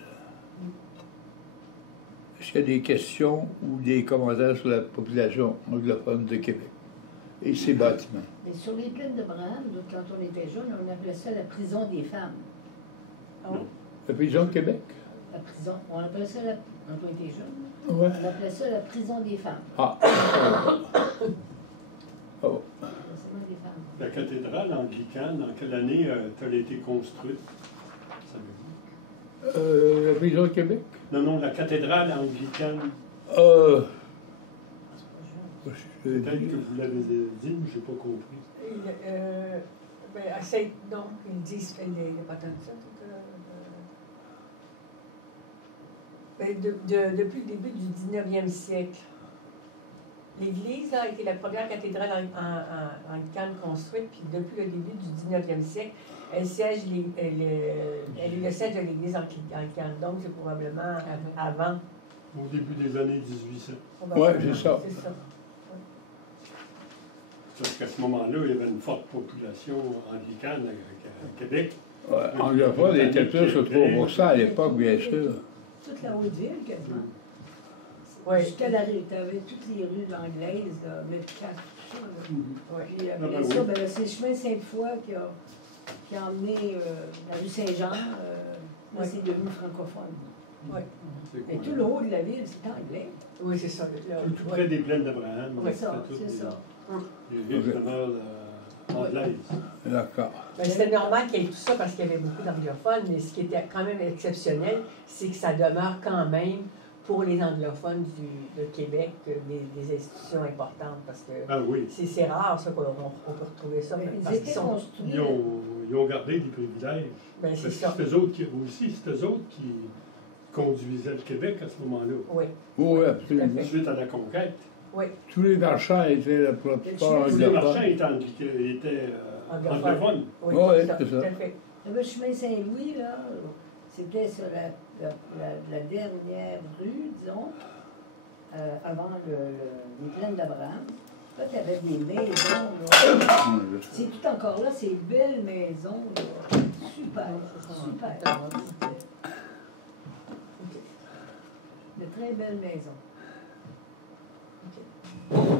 Est-ce qu'il y a des questions ou des commentaires sur la population anglophone de Québec et ses bâtiments? Mais sur les plaines de Braham, quand on était jeune, on appelait ça la prison des femmes. La prison de Québec? La prison, on appelait ça, quand on était jeune, Ouais. on appelait ça la prison des femmes. Ah. Oh. La prison des femmes. La cathédrale anglicane, en quelle année a-t-elle été construite? Savez-vous? La prison de Québec? Non, la cathédrale anglicane, peut-être que vous l'avez dit, mais je n'ai pas compris. Non, ils disent qu'il n'est pas tant que ça. Depuis le début du 19e siècle, l'Église a été la première cathédrale anglicane construite, puis depuis le début du 19e siècle, elle est le siège de l'Église anglicane. Donc, c'est probablement avant. Au début des années 1800. Oui, c'est ça. C'est ça. Parce qu'à ce moment-là, il y avait une forte population anglicane à Québec. Ouais, anglophone était plus que 3% à l'époque, bien sûr. Toute la Haute-Ville, quasiment. Oui. Jusqu'à la rue, tu avais toutes les rues anglaises, Metcalfe, tout ça. Là. Oui. Puis après ça, ben, c'est le chemin Sainte-Foy qui a emmené la rue Saint-Jean. Là, c'est devenu francophone. Oui. Mais tout le haut de la ville, c'est anglais. Oui, c'est ça. Tout près des plaines d'Abraham. C'est ça, c'est ça. Les villes demeurent anglaises. D'accord. Ben, c'était normal qu'il y ait tout ça parce qu'il y avait beaucoup d'anglophones, mais ce qui était quand même exceptionnel, c'est que ça demeure quand même pour les anglophones de Québec des institutions importantes parce que Oui. c'est rare ça qu'on peut retrouver ça. Ils étaient construits. Ils ont gardé des privilèges. Ben, c'est Parce que ça. c'est eux autres qui conduisaient le Québec à ce moment-là. Oui. Oui, absolument. Suite à la conquête. Oui. Tous les marchands étaient pour la plupart Tous les marchands anglophones. étaient Anglophone. anglophones. Oui, Ouais, c'est ça. c'est ça. Tout à fait. Le chemin Saint-Louis, là, c'était sur la dernière rue, disons, avant les plaines d'Abraham. Là, tu avais des maisons, là. C'est tout encore là, ces belles maisons, là. Super, super. De très belles maisons.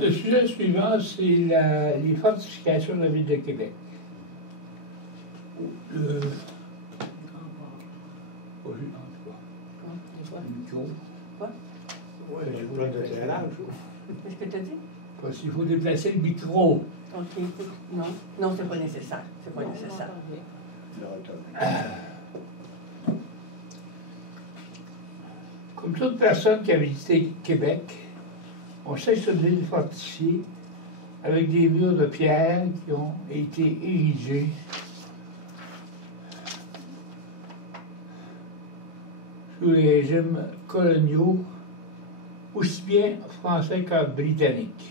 Le sujet suivant, c'est les fortifications de la ville de Québec. Le... Quoi? Ouais, Il y a plein d'éclairage. Qu'est-ce que tu as dit? parce qu'il faut déplacer le micro. OK. Non. Non, c'est pas nécessaire. C'est pas nécessaire. Comme toute personne qui a visité Québec, on sait que c'est une ville fortifiée avec des murs de pierre qui ont été érigés sous les régimes coloniaux, aussi bien français que britanniques.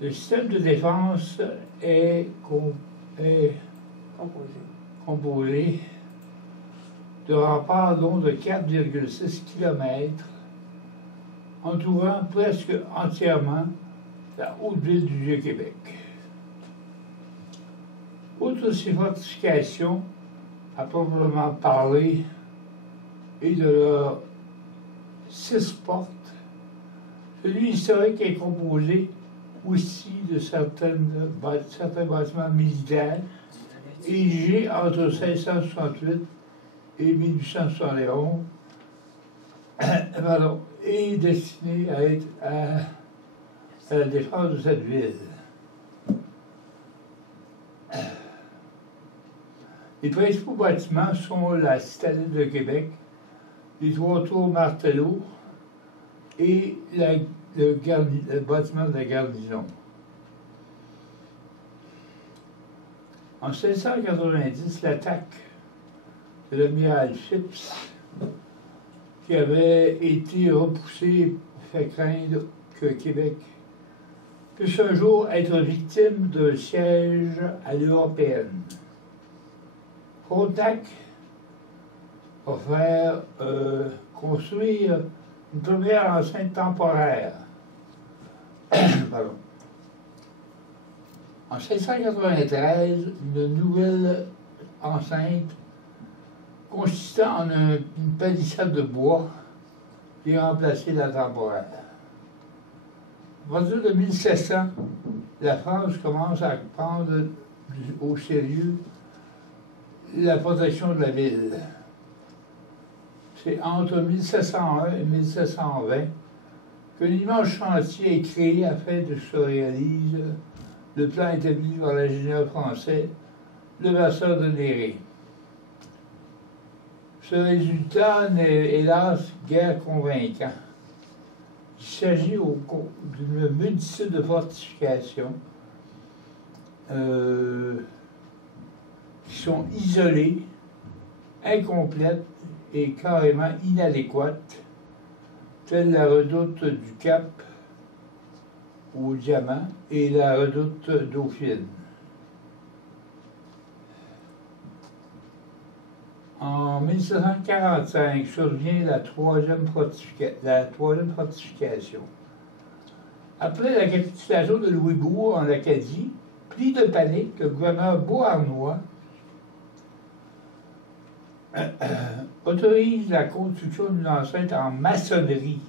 Le système de défense est composé de remparts longs de 4,6 km entourant presque entièrement la haute ville du Vieux-Québec. Outre ces fortifications, à proprement parler, et de leurs 6 portes, celui historique est composé aussi de certains bâtiments militaires érigés entre 1668 et 1871 et destinés à être à la défense de cette ville. Les principaux bâtiments sont la citadelle de Québec, les 3 tours Martello et le bâtiment de la garnison. En 1690, l'attaque de l'amiral Phipps, qui avait été repoussée, fait craindre que Québec puisse un jour être victime d'un siège à l'européenne. Frontenac va faire construire une première enceinte temporaire. Pardon. En 1693, une nouvelle enceinte consistant en une palissade de bois qui a remplacé la temporaire. À partir de 1700, la France commence à prendre au sérieux la protection de la ville. C'est entre 1701 et 1720 qu'un immense chantier est créé afin que se réalise le plan établi par l'ingénieur français Levasseur de Néry. Ce résultat n'est hélas guère convaincant. Il s'agit d'une multitude de fortifications qui sont isolées, incomplètes et carrément inadéquates, telle la redoute du Cap au Diamant et la redoute Dauphine. En 1745 survient la troisième fortification. Après la capitulation de Louisbourg en Acadie, pris de panique, le gouverneur Beauharnois autorise la construction d'une enceinte en maçonnerie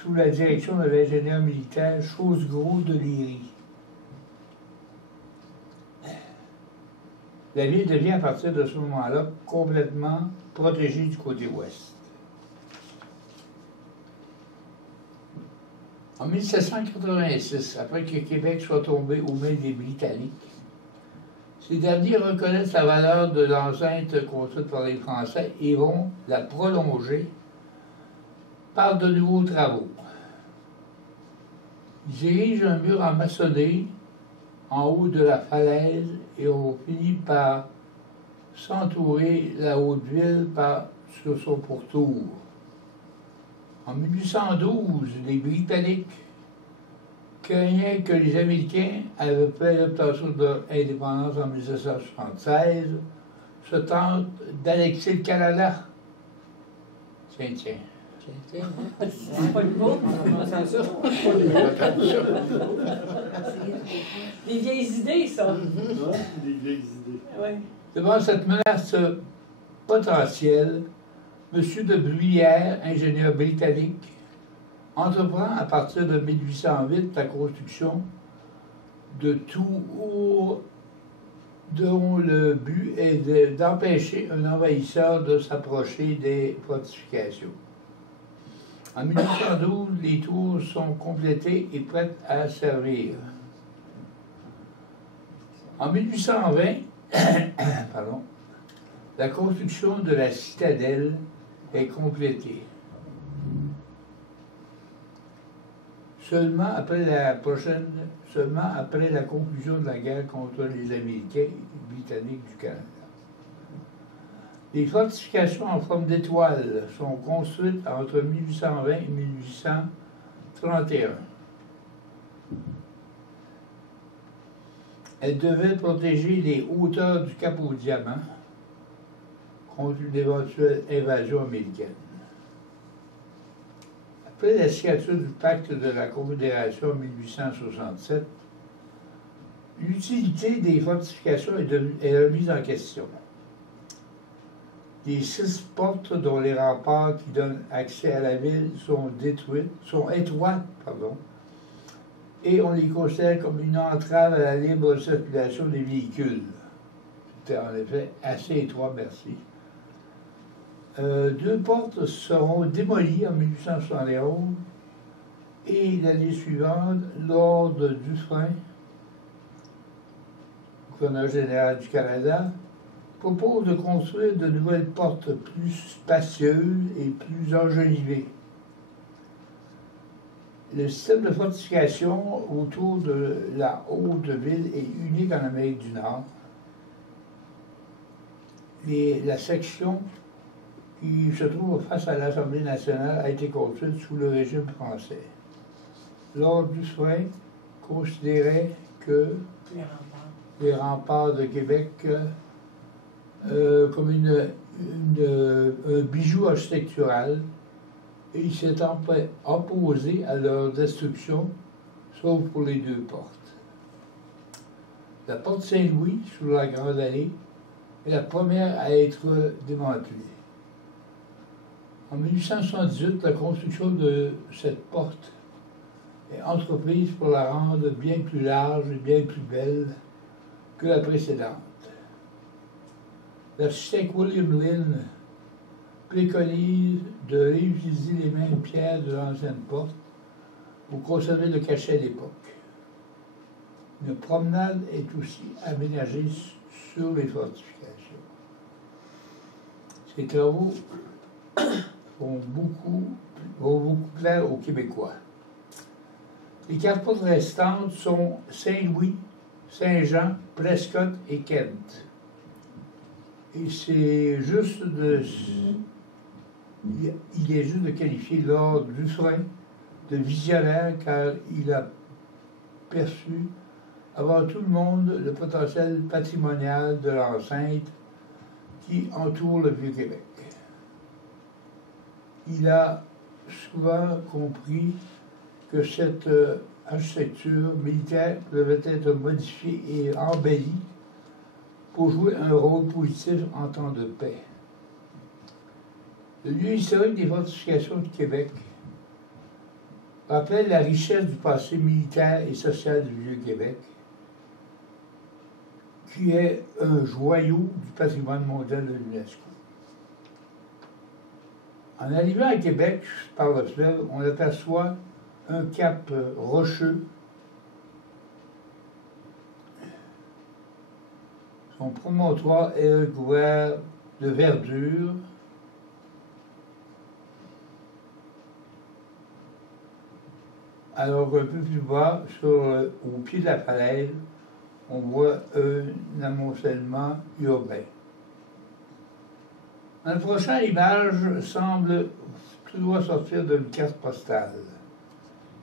sous la direction de l'ingénieur militaire Chosgros de Léry. La ville devient à partir de ce moment-là complètement protégée du côté ouest. En 1786, après que Québec soit tombé aux mains des Britanniques, ces derniers reconnaissent la valeur de l'enceinte construite par les Français et vont la prolonger par de nouveaux travaux. Ils érigent un mur en maçonnerie en haut de la falaise et on finit par s'entourer la Haute-Ville sur son pourtour. En 1812, les Britanniques craignaient que les Américains avaient fait l'obtention de leur indépendance en 1776, se tentent d'annexer le Canada. Tiens. C'est pas le mot. Des vieilles idées, ça. Des vieilles idées. Ouais. Devant cette menace potentielle, M. de Bruyère, ingénieur britannique, entreprend à partir de 1808 la construction de tours dont le but est d'empêcher un envahisseur de s'approcher des fortifications. En 1812, les tours sont complétées et prêtes à servir. En 1820, la construction de la citadelle est complétée. Seulement après la conclusion de la guerre contre les Américains et les Britanniques du Canada. Les fortifications en forme d'étoile sont construites entre 1820 et 1831. Elles devaient protéger les hauteurs du Cap au Diamant contre une éventuelle invasion américaine. Après la signature du pacte de la Confédération en 1867, l'utilité des fortifications est remise en question. Les 6 portes dont les remparts qui donnent accès à la ville sont étroites, et on les considère comme une entrave à la libre circulation des véhicules. C'était en effet assez étroit, merci. 2 portes seront démolies en 1871 et l'année suivante, l'ordre Dufresne, gouverneur général du Canada, propose de construire de nouvelles portes plus spacieuses et plus enjolivées. Le système de fortification autour de la Haute-Ville est unique en Amérique du Nord. La section qui se trouve face à l'Assemblée nationale a été construite sous le régime français. Lord Dufresne considérait que les remparts de Québec comme un bijou architectural, et il s'est opposé à leur destruction, sauf pour les 2 portes. La porte Saint-Louis, sous la Grande Allée, est la première à être démantelée. En 1878, la construction de cette porte est entreprise pour la rendre bien plus large et bien plus belle que la précédente. L'architecte William Lynn préconise de réutiliser les mêmes pierres de l'ancienne porte pour conserver le cachet d'époque. Une promenade est aussi aménagée sur les fortifications. Ces travaux vont beaucoup plaire aux Québécois. Les 4 portes restantes sont Saint-Louis, Saint-Jean, Prescott et Kent. Et c'est juste il est juste de qualifier Lord Dufresne de visionnaire car il a perçu avant tout le monde le potentiel patrimonial de l'enceinte qui entoure le Vieux-Québec. Il a souvent compris que cette architecture militaire devait être modifiée et embellie pour jouer un rôle positif en temps de paix. Le lieu historique des fortifications du Québec rappelle la richesse du passé militaire et social du Vieux-Québec, qui est un joyau du patrimoine mondial de l'UNESCO. En arrivant à Québec, par le fleuve, on aperçoit un cap rocheux. Son promontoire est recouvert de verdure. Alors qu'un peu plus bas, au pied de la falaise, on voit un amoncellement urbain. Dans la prochaine image semble tout droit sortir d'une carte postale.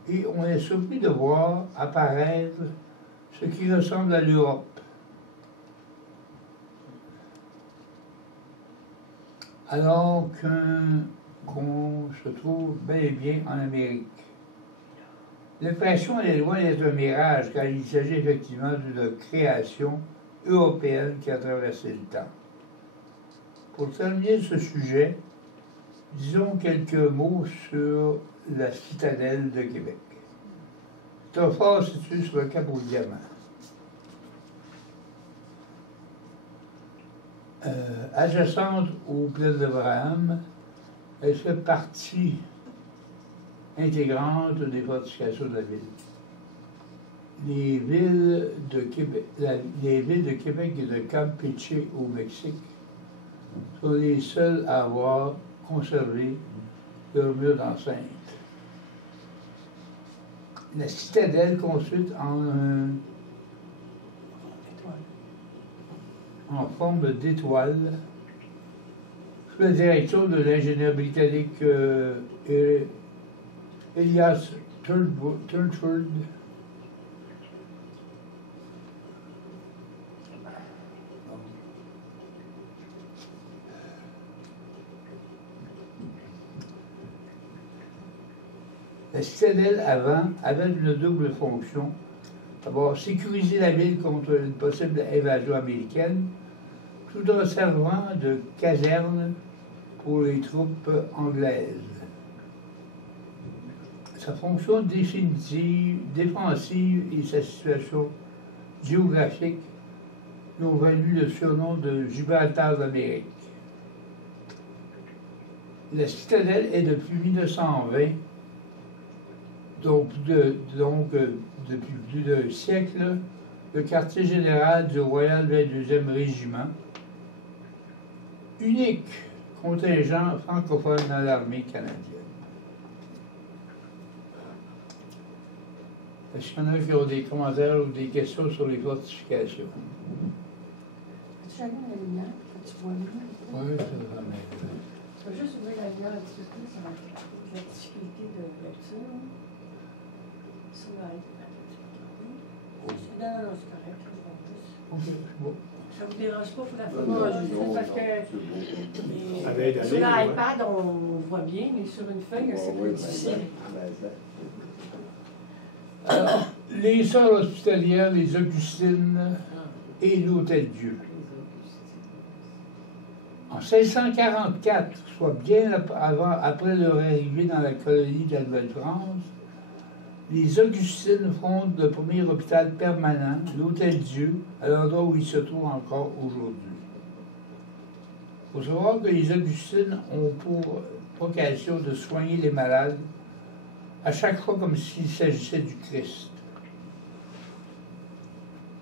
Et on est surpris de voir apparaître ce qui ressemble à l'Europe. Alors qu'on se trouve bel et bien en Amérique. L'impression est loin d'être un mirage, car il s'agit effectivement d'une création européenne qui a traversé le temps. Pour terminer ce sujet, disons quelques mots sur la citadelle de Québec. C'est un fort situé sur le cap aux Diamants. Adjacente aux plaines d'Abraham, elle fait partie intégrante des fortifications de la ville. Les villes de Québec et de Campeche au Mexique sont les seules à avoir conservé leur mur d'enceinte. La citadelle construite en forme d'étoile, sous la direction de l'ingénieur britannique Elias Turnford. La citadelle avant avait une double fonction. D'abord, sécuriser la ville contre une possible invasion américaine, tout en servant de caserne pour les troupes anglaises. Sa fonction défensive et sa situation géographique lui ont valu le surnom de Gibraltar d'Amérique. La citadelle est depuis 1920, donc depuis plus d'un siècle, le quartier général du Royal 22e Régiment, unique contingent francophone dans l'armée canadienne. Est-ce qu'il y en a qui ont des commentaires ou des questions sur les fortifications? As-tu allumé la lumière? Tu vois mieux? Oui, c'est vraiment. Je vais juste ouvrir la lumière un petit peu plus sur la difficulté de lecture. Sur l'iPad. Non, c'est correct. Ok, c'est bon. Ça vous dérange pas pour la photo? Non, Parce que sur l'iPad, on voit bien, mais sur une feuille, c'est plus difficile. Alors, les sœurs hospitalières, les Augustines et l'Hôtel-Dieu. En 1644, soit bien après leur arrivée dans la colonie de la Nouvelle-France, les Augustines fondent le premier hôpital permanent, l'Hôtel-Dieu, à l'endroit où il se trouve encore aujourd'hui. Il faut savoir que les Augustines ont pour vocation de soigner les malades, à chaque fois comme s'il s'agissait du Christ.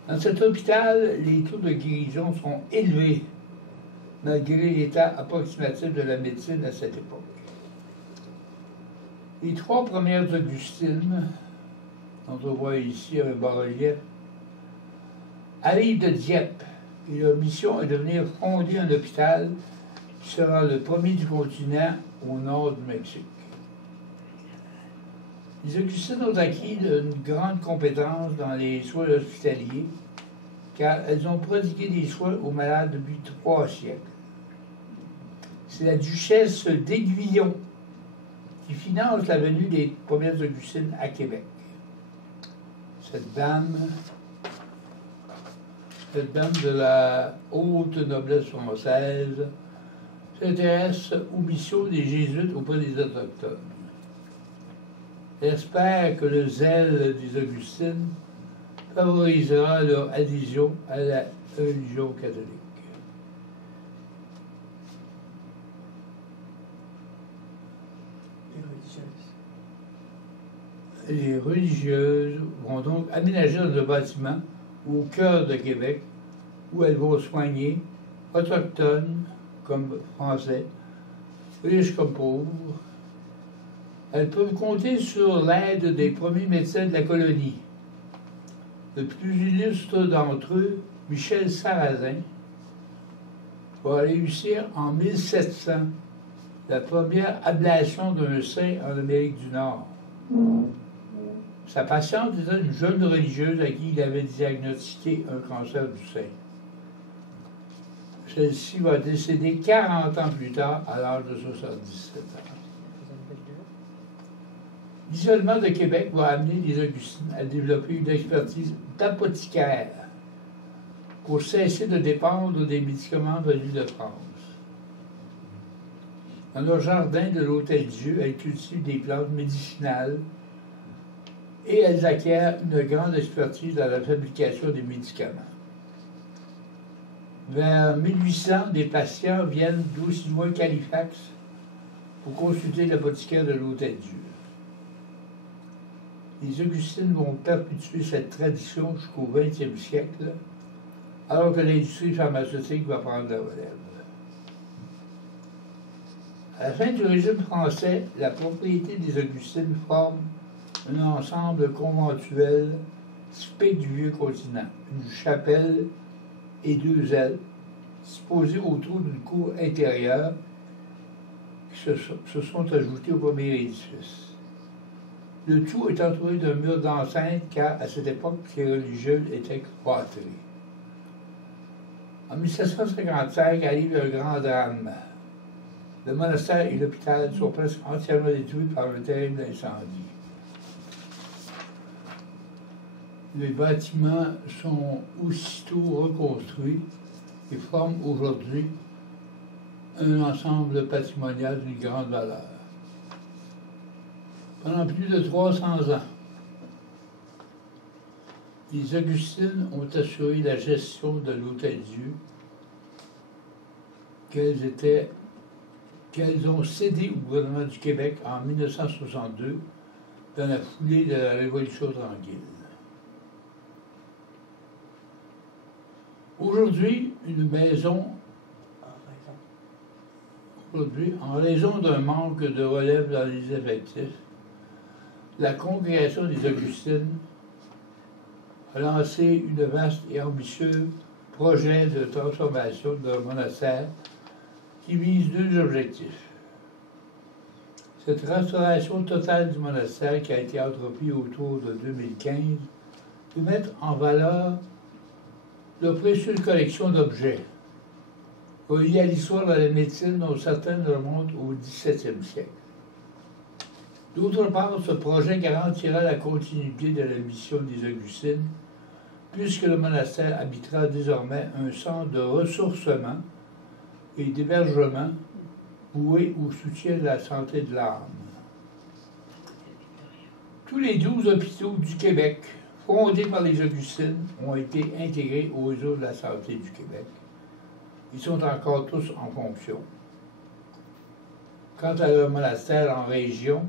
Dans cet hôpital, les taux de guérison sont élevés, malgré l'état approximatif de la médecine à cette époque. Les trois premières Augustines, dont on voit ici un bas-relief, arrivent de Dieppe, et leur mission est de venir fonder un hôpital qui sera le premier du continent au nord du Mexique. Les Augustines ont acquis une grande compétence dans les soins hospitaliers, car elles ont prodigué des soins aux malades depuis 3 siècles. C'est la duchesse d'Aiguillon qui finance la venue des premières Augustines à Québec. Cette dame de la haute noblesse française s'intéresse aux missions des Jésuites auprès des Autochtones. Elle espère que le zèle des Augustines favorisera leur adhésion à la religion catholique. Les religieuses vont donc aménager dans un bâtiment au cœur de Québec où elles vont soigner autochtones comme français, riches comme pauvres. Elles peuvent compter sur l'aide des premiers médecins de la colonie. Le plus illustre d'entre eux, Michel Sarrazin, va réussir en 1700 la première ablation d'un sein en Amérique du Nord. Sa patiente était une jeune religieuse à qui il avait diagnostiqué un cancer du sein. Celle-ci va décéder 40 ans plus tard, à l'âge de 77 ans. L'isolement de Québec va amener les Augustines à développer une expertise d'apothicaire pour cesser de dépendre des médicaments venus de France. Dans leur jardin de l'Hôtel-Dieu, elles cultivent des plantes médicinales et elles acquièrent une grande expertise dans la fabrication des médicaments. Vers 1800, des patients viennent d'aussi loin qu'Halifax pour consulter l'apothicaire de l'Hôtel-Dieu. Les Augustines vont perpétuer cette tradition jusqu'au 20e siècle, alors que l'industrie pharmaceutique va prendre la relève. À la fin du régime français, la propriété des Augustines forme un ensemble conventuel typique du vieux continent, une chapelle et 2 ailes disposées autour d'une cour intérieure qui se sont ajoutées au premier édifice. Le tout est entouré d'un mur d'enceinte car, à cette époque, les religieuses étaient cloîtrées. En 1755 arrive un grand drame. Le monastère et l'hôpital sont presque entièrement détruits par un terrible incendie. Les bâtiments sont aussitôt reconstruits et forment aujourd'hui un ensemble patrimonial d'une grande valeur. Pendant plus de 300 ans, les Augustines ont assuré la gestion de l'Hôtel-Dieu qu'elles ont cédé au gouvernement du Québec en 1962 dans la foulée de la Révolution tranquille. Aujourd'hui, en raison d'un manque de relève dans les effectifs, la congrégation des Augustines a lancé une vaste et ambitieux projet de transformation de leur monastère qui vise deux objectifs. Cette restauration totale du monastère qui a été entreprise autour de 2015 de mettre en valeur leur précieuse collection d'objets reliés à l'histoire de la médecine dont certaines remontent au XVIIe siècle. D'autre part, ce projet garantira la continuité de la mission des Augustines, puisque le monastère habitera désormais un centre de ressourcement et d'hébergement voué au soutien de la santé de l'âme. Tous les 12 hôpitaux du Québec, fondés par les Augustines, ont été intégrés au réseau de la santé du Québec. Ils sont encore tous en fonction. Quant à leur monastère en région,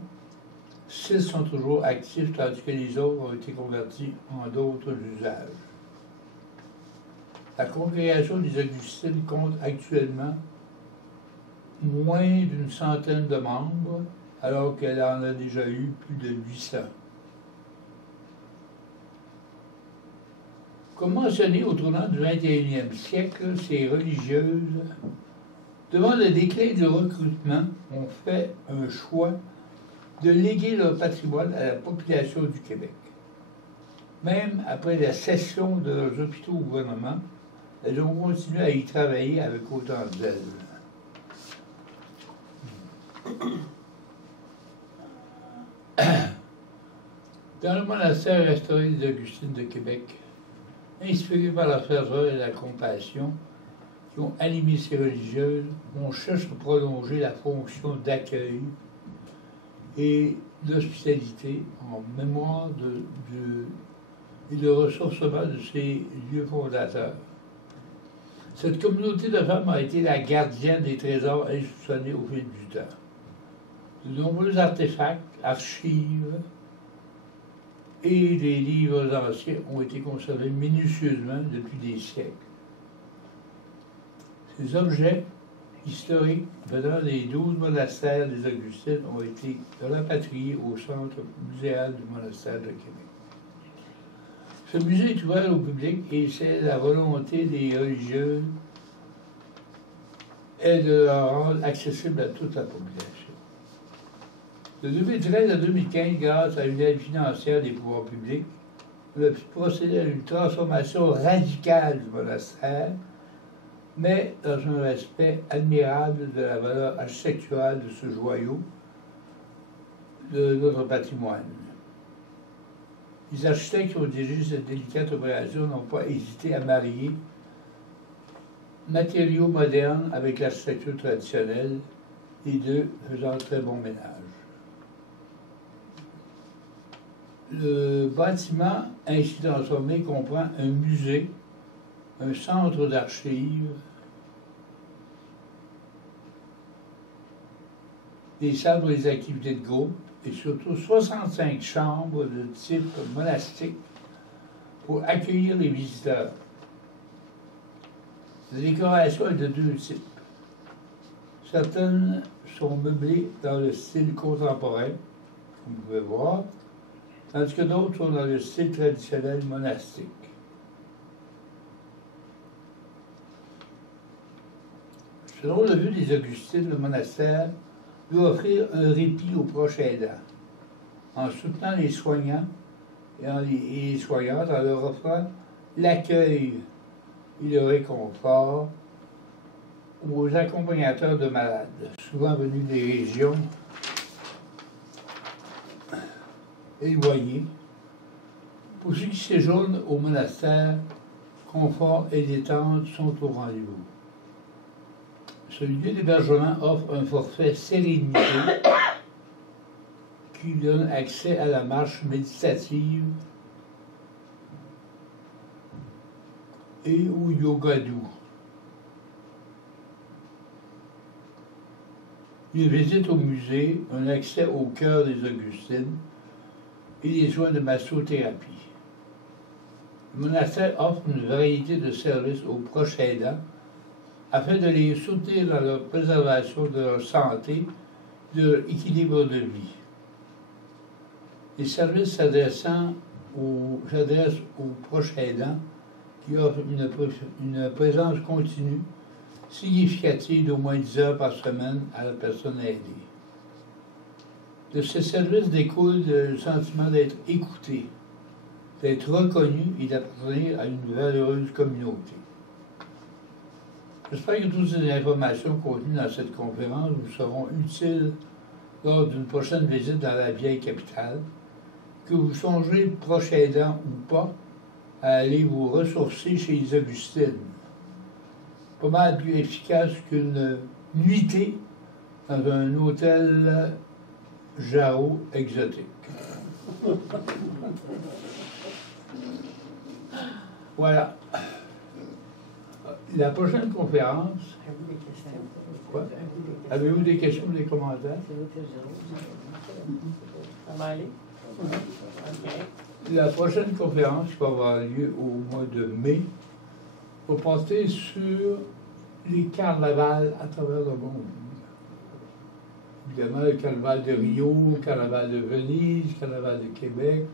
6 sont toujours actifs, tandis que les autres ont été convertis en d'autres usages. La congrégation des Augustines compte actuellement moins d'une centaine de membres, alors qu'elle en a déjà eu plus de 800. Comme mentionné au tournant du 21e siècle, ces religieuses, devant le déclin du recrutement, ont fait un choix de léguer leur patrimoine à la population du Québec. Même après la cession de leurs hôpitaux au gouvernement, elles ont continué à y travailler avec autant de zèle. Dans le monastère restauré des Augustines de Québec, inspiré par la ferveur et la compassion qui ont animé ces religieuses, on cherche à prolonger la fonction d'accueil et d'hospitalité en mémoire et de ressourcement de ces lieux fondateurs. Cette communauté de femmes a été la gardienne des trésors insoupçonnés au fil du temps. De nombreux artefacts, archives et des livres anciens ont été conservés minutieusement depuis des siècles. Ces objets historiques venant des 12 monastères des Augustines ont été rapatriés au centre muséal du monastère de Québec. Ce musée est ouvert au public et c'est la volonté des religieuses est de le rendre accessible à toute la population. De 2013 à 2015, grâce à une aide financière des pouvoirs publics, on a pu procéder à une transformation radicale du monastère, mais dans un respect admirable de la valeur architecturale de ce joyau de notre patrimoine. Les architectes qui ont dirigé cette délicate opération n'ont pas hésité à marier matériaux modernes avec l'architecture traditionnelle, les deux faisant très bon ménage. Le bâtiment ainsi transformé comprend un musée, un centre d'archives, des salles pour les activités de groupe et surtout 65 chambres de type monastique pour accueillir les visiteurs. La décoration est de deux types. Certaines sont meublées dans le style contemporain, comme vous pouvez voir, tandis que d'autres sont dans le style traditionnel monastique. Selon le vœu des Augustines, le monastère doit offrir un répit aux proches aidants, en soutenant les soignants et les soignantes, en leur offrant l'accueil et le réconfort aux accompagnateurs de malades, souvent venus des régions éloignées, Pour ceux qui séjournent au monastère, confort et détente sont au rendez-vous. Ce lieu d'hébergement offre un forfait sérénité qui donne accès à la marche méditative et au yoga doux. Une visite au musée, un accès au cœur des Augustines et des soins de massothérapie. Le monastère offre une variété de services aux proches aidants afin de les soutenir dans leur préservation de leur santé et de leur équilibre de vie. Les services s'adressent aux proches aidants qui offrent une présence continue significative d'au moins 10 heures par semaine à la personne aidée. De ces services découle le sentiment d'être écouté, d'être reconnu et d'appartenir à une valeureuse communauté. J'espère que toutes ces informations contenues dans cette conférence vous seront utiles lors d'une prochaine visite dans la vieille capitale, que vous songerez, proche aidant ou pas, à aller vous ressourcer chez les Augustines. Pas mal plus efficace qu'une nuitée dans un hôtel Jao exotique. Voilà. La prochaine conférence. Avez-vous des questions? Quoi? Avez-vous des questions, des commentaires? Ça va aller? OK. La prochaine conférence qui va avoir lieu au mois de mai va porter sur les carnavals à travers le monde. Évidemment, le carnaval de Rio, le carnaval de Venise, le carnaval de Québec,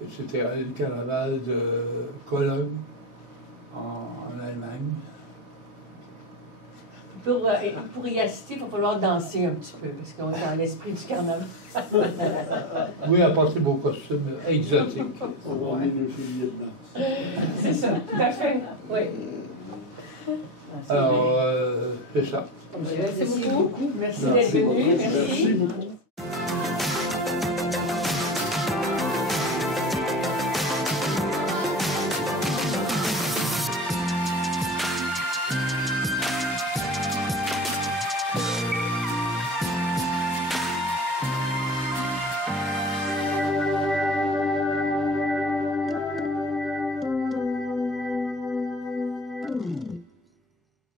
etc. Le carnaval de Cologne en Allemagne. Pour y assister, il va falloir danser un petit peu, parce qu'on est dans l'esprit du carnaval. Oui, apporter vos costumes exotiques. On va emmener nos filles dedans. C'est ça, tout à fait. Oui. Alors, c'est ça. Merci beaucoup. Merci d'être Merci venu. beaucoup. Merci. Merci beaucoup.